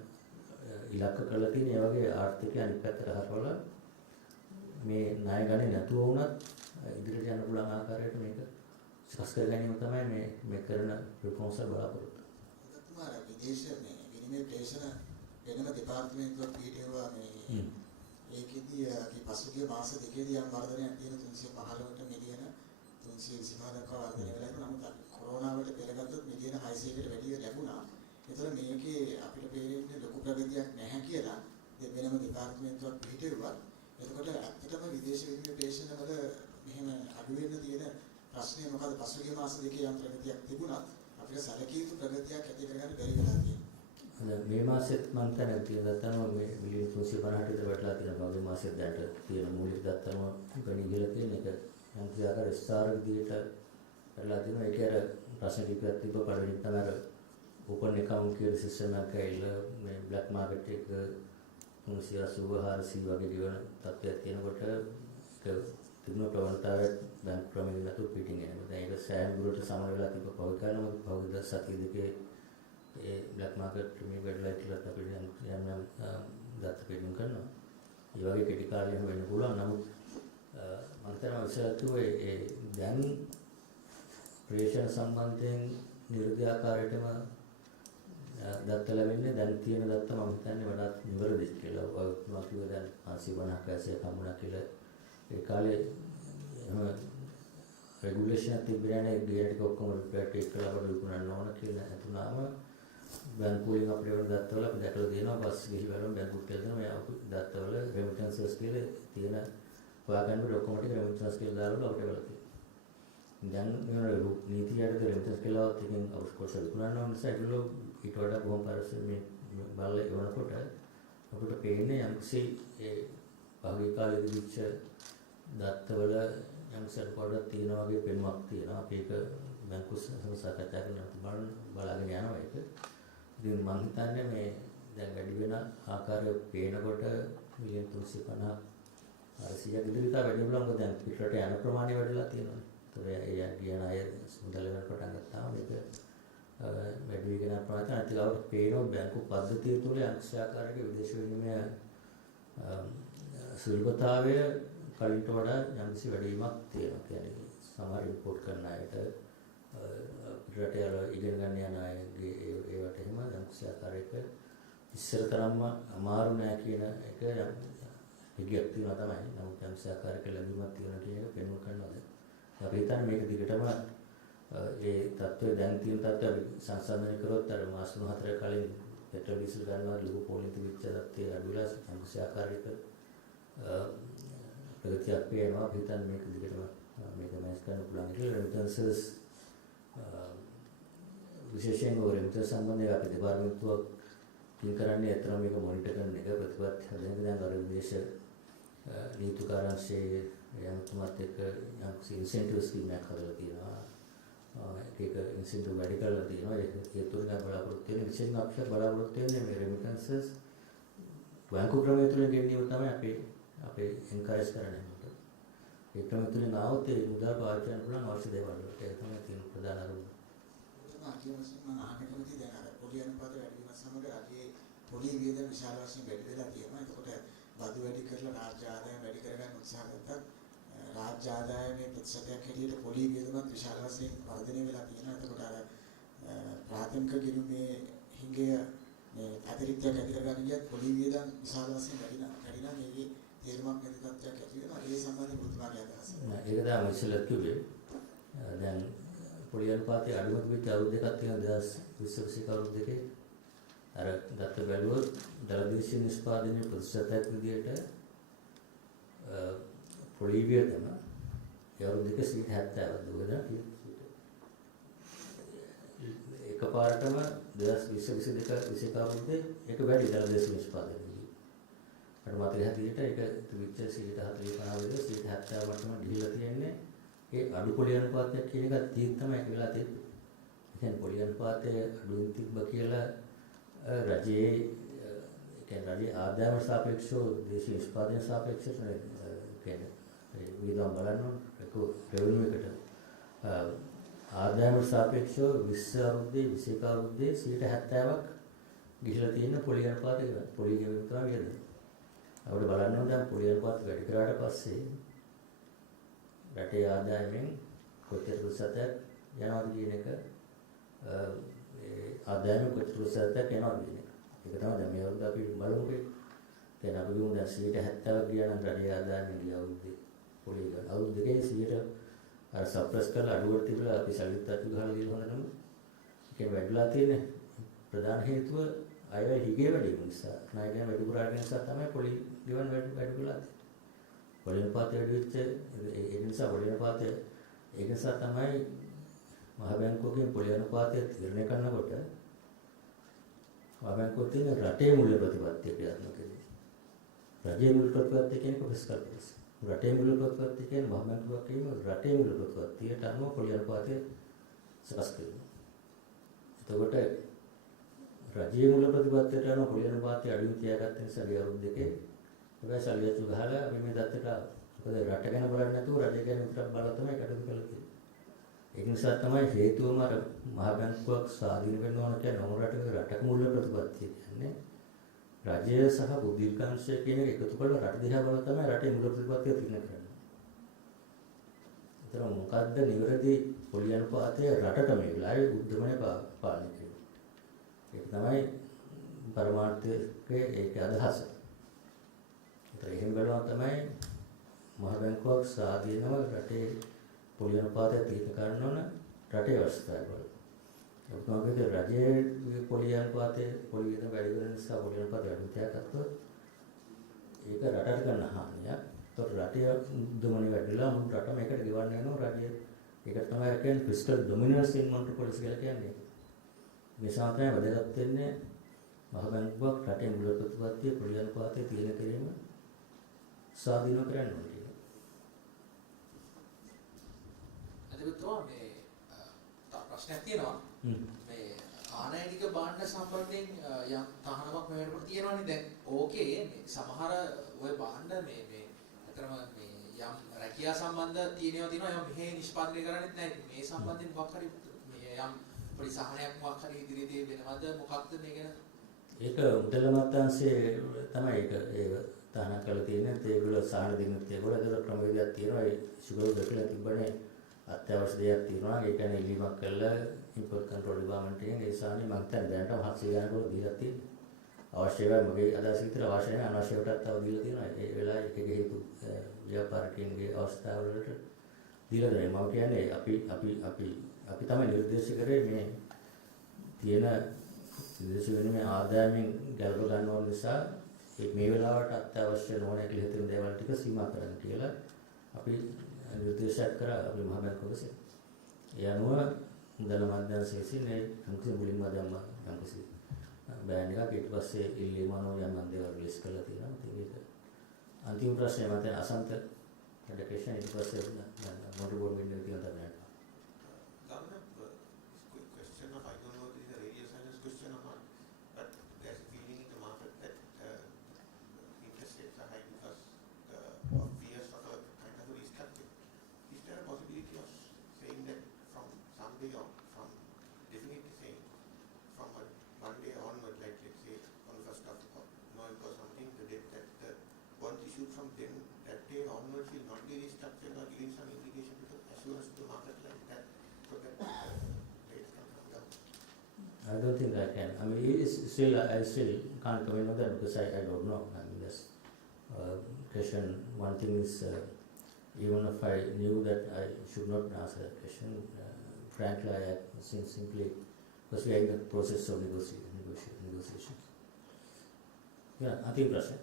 ඉලක්ක කරලා තියෙන. ඒ වගේ ආර්ථිකය අනිත් පැත්තට හරවලා මේ ණය ගන්නේ නැතුව වුණත් ඉදිරියට යන්න පුළුවන් ආකාරයට මේක සකස් කර ගැනීම තමයි මේ කරන රිෆෝම්ස් වල බලාපොරොත්තු. ඔබතුමා විදේශ මේ විනිමය ප්‍රේෂණ වෙනම දෙපාර්තමේන්තුවක් පිටේවා මේ ඒකෙදී අපි පසුගිය මාස දෙකේදී යම් වර්ධනයක් තියෙන 315ට මිලියන 325 දක්වා වර්ධනය වෙලා ඉන්නවා. නමුත් අපි කොරෝනාවට පෙරගත්තොත් මිලියන 600කට වැඩි ලැබුණා. ඒතර මේකේ අපිට පේන්නේ ලොකු ප්‍රගතියක් නැහැ කියලා වෙනම දෙපාර්තමේන්තුවක් පිටේවා. එතකොට ඇත්තටම විදේශ විනිමය ප්‍රේෂණ වල මෙහෙම අඩු වෙන්න තියෙන ප්‍රශ්නේ මොකද? පසුගිය මාස දෙකේ යම් ප්‍රගතියක් තිබුණා. අපිට සැලකිය යුතු ප්‍රගතියක් ඇති කරගන්න බැරි වෙලා තියෙනවා. මේ මාසෙත් මම දැන් තියෙන මේ මිලියන 350ට විතර වටලා තියෙනවා. මේ මාසෙත් දැන්ට තියෙන මූලික දත්තම ගණන් ගිහලා තියෙන එක යම් කියාකාර ස්ථාර විදිහට කරලා තියෙනවා. ඒක අර ප්‍රශ්න ටිකක් තිබ්බ පළවෙනි තමයි අර ඕපන් account කියලා සිස්ටම් එකක් ඇවිල්ලා මේ බ්ලැක් මාකට් එක 384 වගේ දිවන තත්ත්වයක් තියෙනකොට ඒක තිබුණ ප්‍රවණතාවයක් බැංකු ක්‍රමයෙන් නැතුව පිටින් යනවා. දැන් ඒක සෑහෙන දුරට සමන වෙලා තිබ්බ පහු කාලෙම පහුගිය සතිය දෙකේ ඒ බ්ලැක් මාකට් ක්‍රමයේ වැඩිලා කියලා අපිට යම් දත්ත පිටින් කරනවා. ඒ වගේ කෙටි කාලෙම වෙන්න පුළුවන්. නමුත් මම හිතනවා විශේෂත්වයේ ඒ දැන් ප්‍රේෂණ සම්බන්ධයෙන් නිර්දය ආකාරයටම දත්ත ලැබෙන්නේ දැන් තියෙන දත්ත මම හිතන්නේ වඩාත් නිවැරදි කියලා. ඔය මම කිව්වා දැන් 550ක් ඇසේ කමුණා කියලා ඒ කාලේ රෙගුලේෂන් එකක් තිබ්බේ නැහැ. ගියර ටික ඔක්කොම රිපේට් එක කරලා අපිට විකුණන්න ඕන කියලා හිතුනාම බැංකුවෙන් අපිට වෙන දත්තවල අපි දැකලා තියෙනවා. පස්සේ ගිහි බලමු බැංකුවට කියලා දෙනවා. මේ දත්තවල රෙමිටන්සස් කියලා තියෙන හොයාගන්න බෑ. ඔක්කොම ටික රෙමිටන්ස් කියලා දාලා අපිට වෙලා තියෙනවා. දැන් මේ නීතියට රෙමිටන්ස් කියලා එකකින් අවශ්‍ය විකුණන්න ඕන නිසා ඒගොල්ලෝ ඊට වඩා බොහොම පරිස්සමෙන් මේ බලලා එවනකොට අපිට පේන්නේ යම්කිසි ඒ පහුගිය කාලේ තිබිච්ච දත්තවල යම්කිසි පොඩක් තියෙනවා වගේ පෙනුමක් තියෙනවා. අපි ඒක බැංකු සාකච්ඡා කරනවා බලාගෙන යනවා ඒක. ඉතින් මම හිතන්නේ මේ දැන් වැඩි වෙන ආකාරය පේනකොට මිලියන් 350 400 ඉදිරියට වැඩි වෙනවා. මොකද දැන් පිටරට යන ප්‍රමාණය වැඩිලා තියෙනවා. ඒ කියන අය මුදල් වෙන පටන් ගත්තාම මේක වැඩි වෙන ප්‍රමාණයට අතිගාවට පේනවා බැංකු පද්ධතිය තුළ යම්කිසි ආකාරයක විදේශ විනිමය සුලභතාවය කලින්ට වඩා යම්කිසි වැඩිවීමක් තියෙනවා. කියන්නේ සමහර ඉම්පෝට් කරන අයට පිටරට ඉගෙන ගන්න යන අයගේ ඒවට එහෙම යම්කිසි ආකාරයක ඉස්සර තරම්ම අමාරු නෑ කියන එක හිගයක් තියෙනවා තමයි. නමුත් යම්කිසි ආකාරයක ලැබීමක් තියෙනවා කියන එක පෙන්වන්න කරනවා. අපි හිතන්නේ මේක දිගටම ඒ තත්ත්වය දැන් තියෙන තත්ත්වය අපි සංසන්දනය කරොත් අර මාස 3-4 කලින් පෙට්‍රල් ඩීසල් ගන්නවා ලොකු පොලින් තිබිච්ච තත්ත්වය අඩු වෙලා යම්කිසි ආකාරයක ප්‍රගතියක් පේනවා. අපි හිතන්නේ මේක දිගටම මේක මැච් කරන්න පුළුවන් කියලා. රෙමිටන්සස් විශේෂයෙන් රෙමිටන්ස් සම්බන්ධයෙන් අපි දෙපාර්තමේන්තුවක් කින් කරන්නේ අතන මේක මොනිටර් කරන එක ප්‍රතිපත්ති හදන්න දැන් අර විදේශ නීතිකාරංශයේ යම්තුමත් එක්ක යම්කිසි ඉන්සෙන්ටිව් ස්කීම් එකක් හදලා තියෙනවා. ඒක ඉන්සෙන්ටිව් වැඩි කරලා තියෙනවා. ඒ තුලින් බලාපොරොත්තු වෙන විශේෂම අපිට බලාපොරොත්තු වෙන්නේ මේ රෙමිටන්සස් බැංකු ක්‍රමය තුලින් ගෙන්නීම තමයි අපේ එන්කරේජ් කරන්නේ. ඒ ක්‍රමය තුලින් ආවොත් ඒ මුදල් පාවිච්චි කරන්න පුළුවන් අවශ්‍ය දේවල් වලට. ඒක තමයි තියෙන ප්‍රධාන අරමුණ. මම අහන්නේ දැන් අර පොලි අනුපාත වැඩි වීම සමග රටේ පොලි වියදම් විශාල වශයෙන් වැඩි වෙලා තියෙනවා. එතකොට බදු වැඩි කරලා රාජ්‍ය ආදායම වැඩි කරගන්න උත්සාහ කරද්දී රාජ්‍ය ආදායමේ ප්‍රතිශතයක් හැටියට පොලි වියදමත් විශාල වශයෙන් වර්ධනය වෙලා තියෙනවා. එතකොට අර ප්‍රාථමික ගිණුමේ හිඟය මේ අතිරික්තයක් ඇති කරගන්න ගියත් පොලි වියදම් විශාල වශයෙන් වැඩිලා මේකේ තේරුමක් නැති තත්ත්වයක් ඇති වෙනවා. ඒ සම්බන්ධව පුදුමාගේ අදහස. ඒක තමයි ඉස්සෙල්ලා කිව්වේ. දැන් පොලි අනුපාතයේ අඩුම තිබිච්ච අවුරුදු දෙකක් තියෙනවා 2020 අවුරුදු දෙකේ. අර දත්ත බැලුවොත් දලදේශීය නිෂ්පාදනයේ ප්‍රතිශතයක් විදියට පොලි වියදම අවුරුදු දෙක 70ක් දුවලා එකපාරටම 2022 අවුරුද්දේ ඒක වැඩි දලදේශීය නිෂ්පාදනයේ. අර මතක හැටියට ඒක තිබිච්ච 40 50 70 වටම ගිහිලා තියෙන්නේ. ඒ අඩු පොලි අනුපාතයක් කියන එක තීත් තමයි ඒක වෙලා තියෙන්නේ. දැන් පොලි අනුපාතයේ අඩුවෙන් තිබ්බ කියලා රජයේ කියන්නේ රජයේ ආදායම සාපේක්ෂව දේශීය නිෂ්පාදනය සාපේක්ෂව කියන්නේ වියදම් බලන්න රෙවෙනියු එකට ආදායම සාපේක්ෂව 20 අවුරුද්දේ 21 අවුරුද්දේ 70ක් ගිහිලා තියෙන පොලි අනුපාතය පොලි ගෙවීම තමයි වියදම. අපිට බලන්න ඕන දැන් පොලි අනුපාත වැඩි කරාට පස්සේ රටේ ආදායමෙන් කොච්චර ප්‍රතිශතයක් යනවාද කියන එක ආදායම කොච්චර ප්‍රතිශතයක් යනවාද කියන එක. ඒක තමයි දැන් මේ අවුරුද්ද අපි බලමුකෝ. දැන් අපි ගමු දැන් 70ක් ගියා නම් රටේ ආදායමෙන් ගිය අවුරුද්දේ පොලි ගන්න. අවුරුදු දෙකේ 100ට අර සප්‍රස් කරලා අඩුවට තිබුණා අපි සල්ලිත් අතු ගහලා දීලා හොඳටම. ඒක වැඩිලා තියෙන ප්‍රධාන හේතුව අය හිගේ වැඩි නිසා. ණය වැඩි පුරාගෙන නිසා තමයි පොලි ගෙවන වැඩි වෙලා තියෙන්නේ. පොලි අනුපාතය වැඩි වෙච්ච ඒ නිසා පොලි අනුපාතය ඒ නිසා තමයි මහ බැංකුවකින් පොලි අනුපාතය තීරණය කරනකොට මහ බැංකුව තියෙන රටේ මූල්‍ය ප්‍රතිපත්තිය ක්‍රියාත්මක කරන්නේ. රජයේ මූල්‍ය ප්‍රතිපත්තිය කියන්නේ කොහොමද? රටේ මූල්‍ය ප්‍රතිපත්තිය කියන්නේ මහ බැංකුවක් කියන රටේ මූල්‍ය ප්‍රතිපත්තියට අනුව පොලි අනුපාතය සකස් කරනවා. එතකොට රජයේ මූල්‍ය ප්‍රතිපත්තියට අනුව පොලි අනුපාතය අඩුවෙන් තියාගත්ත නිසා ගිය අවුරුදු දෙකේ හැබැයි සල්ලි අතු ගහලා අපි මේ දත්තට මොකද රට ගැන බලන්නේ නැතුව රජය ගැන විතරක් බලලා තමයි කටයුතු කරලා තියෙන්නේ. ඒක නිසා තමයි හේතුවම අර මහ බැංකුවක් ස්වාධීන වෙන්න ඕන කියන ඕන රටක මූල්‍ය ප්‍රතිපත්තිය කියන්නේ. රජය සහ බුද්ධිකාංශය කියන එක එකතු කරලා රට දිහා බලලා තමයි රටේ මූල්‍ය ප්‍රතිපත්තිය තීරණය කරන්නේ. ඒතර මොකද්ද නිවැරදි පොලි අනුපාතය රටට මේ වෙලාවේ උද්දමනය පාලනය කරන්නේ. ඒක තමයි පරමාර්ථයේ ඒක අදහස. ඒතර එහෙම බලනවා තමයි මහ බැංකුවක් ස්වාධීනව රටේ පොලි අනුපාතය තීරණය කරන්න ඕන රටේ අවස්ථාවවල. ඒක තමයි රජයේ පොලි අනුපාතයේ පොලි වියදම වැඩි වෙන නිසා පොලි අනුපාතය වැඩි තියාගත්තොත් ඒක රටට කරන හානියක්. ඒතකොට රටේ උද්දමනය වැඩිලා මුළු රටම එකට ගෙවන්න යනවා රජය. ඒක තමයි කියන්නේ ෆිස්කල් ඩොමිනන්ස් ඉන් මොනිටරි පොලිසි කියලා කියන්නේ. මේ සාකච්ඡාවේ වැදගත් වෙන්නේ මහ බැංකුවක් රටේ මූල්‍ය ප්‍රතිපත්තිය පොලි අනුපාතය තීරණය කිරීම ස්වාධීනව කරන්න ඕනේ. අදබතුමා මේ ප්‍රශ්නයක් තියෙනවා. මේ ආනයනික භාණ්ඩ සම්බන්ධයෙන් යම් තහනමක් මේ වෙනකොට තියෙනවානේ දැන්. ඕකේ මේ සමහර ওই භාණ්ඩ මේ අතරම මේ යම් රැකියා සම්බන්ධ තියෙනවා යම් මෙහෙ නිෂ්පාදනය කරන්නේත් නැහැ. මේ සම්බන්ධයෙන් මොකක් හරි මේ යම් පරිසහනයක් මොකක් හරි ඉදිරියේදී වෙනවද මොකක්ද මේ ගැන? ඒක මුදල් අමාත්‍යාංශයේ තමයි ඒක තහනම් කරලා තියෙන්නේ. ඒගොල්ලෝ සාහන දෙන්නෙත් ඒගොල්ලෝ ඒකට ක්‍රමවේදයක් තියෙනවා. ඒ සුගත දෙකලා තිබ්බනේ අත්‍යවශ්‍ය දෙයක් තියෙනවා. ඒ කියන්නේ ඉල්ලීමක් කළා ඉම්පෝට් කන්ට්‍රෝල් ඩිපාර්ට්මන්ට් එකෙන් ඒ සාහනේ මම දැන් දැනටම 700 ගණනකට දීලා තියෙනවා. අවශ්‍ය වෙයි මගේ අදහස විතර අවශ්‍ය නැහැ අනවශ්‍ය කොටත් තව දීලා තියෙනවා. ඒ වෙලාවේ එක හේතු ව්‍යාපාරිකයන්ගේ අවස්ථාවලට දීලා දෙනවා. මම කියන්නේ අපි තමයි නිර්දේශ කරේ මේ තියෙන නිර්දේශ වෙන මේ ආදායමෙන් ගැලප ගන්න ඕන නිසා මේ වෙලාවට අත්‍යවශ්‍ය නොවන කියලා හිතෙන දේවල් ටික සීමා කරන්න කියලා අපි නිර්දේශයක් කරා අපි මහ බැංකුවසේ. ඒ අනුව මුදල් අමාත්‍යාංශයේ සිනේ අමුතු මුලින්ම දැම්ම යම්කිසි බෑන් එකක් ඊට පස්සේ ඉල්ලීම අනුව යම් දේවල් රිලීස් කරලා තියෙනවා. ඉතින් ඒක අන්තිම ප්‍රශ්නය මත අසන්ත ඩෙකේෂන් ඊට පස්සේ මොටර් බෝඩ් මෙන්න කියන තමයි. From them that day onwards will not be restructured or giving some indication to the assurance to the market like that, so that rates can come down. I don't think I can. I mean, I still can't comment on that because I don't know. I mean, that's question. One thing is, even if I knew that I should not answer that question, frankly, I simply because we are in the process of negotiation. Yeah, I think that's it.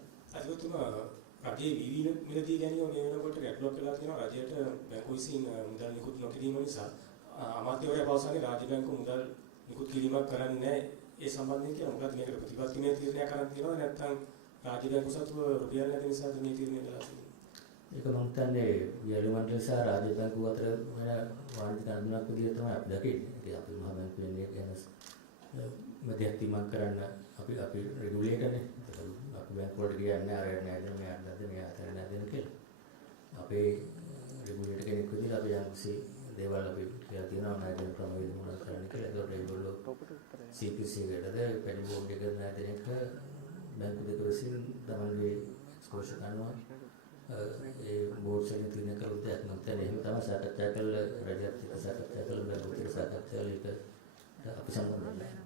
රජයේ විවිධ මිලදී ගැනීම මේ වෙනකොට ගැටලුවක් වෙලා තියෙනවා. රජයට බැංකුව විසින් මුදල් නිකුත් නොකිරීම නිසා අමාත්‍යවරයා පවසන්නේ රාජ්‍ය බැංකුව මුදල් නිකුත් කිරීමක් කරන්නේ නැහැ. ඒ සම්බන්ධයෙන් කියන මොකක්ද මේකට ප්‍රතිපත්තිමය තීරණයක් කරන් තියෙනවද නැත්නම් රාජ්‍ය බැංකුව සතුව රුපියල් නැති නිසාද මේ තීරණය වෙලා තියෙන්නේ? ඒක මම හිතන්නේ වියලි මණ්ඩල සහ රාජ්‍ය බැංකුව අතර වෙන වාණිජ කන්දක් විදිහට තමයි අපි දකින්නේ. ඒක අපි මහ බැංකුවෙන් මේ ගැන මැදිහත්වීමක් කරන්න අපි රෙගුලේටර්නේ. බැංකුවට කියන්නේ අර නෑද මේ අන්නද මේ අතර නෑද කියලා. අපේ රෙගුලේටර් කෙනෙක් විදිහට අපි යම්කිසි දේවල් අපි කියලා තියෙනවා නේද ක්‍රමවේද මොනවද කරන්න කියලා. ඒකට ඒගොල්ලෝ CPC එකටද පැඩි බෝඩ් එකකට නෑද එක බැංකු දෙක විසින් තමන්ගේ එක්ස්පෝෂර් ගන්නවා. ඒ බෝඩ්ස් එකේ තියෙන කරුත් දෙයක් නැත්නම් එහෙම තමයි සාකච්ඡා කරලා රජයත් එක්ක සාකච්ඡා කරලා බැංකුවත් එක්ක සාකච්ඡා කරලා ඒක අපි සම්බන්ධ වෙනවා.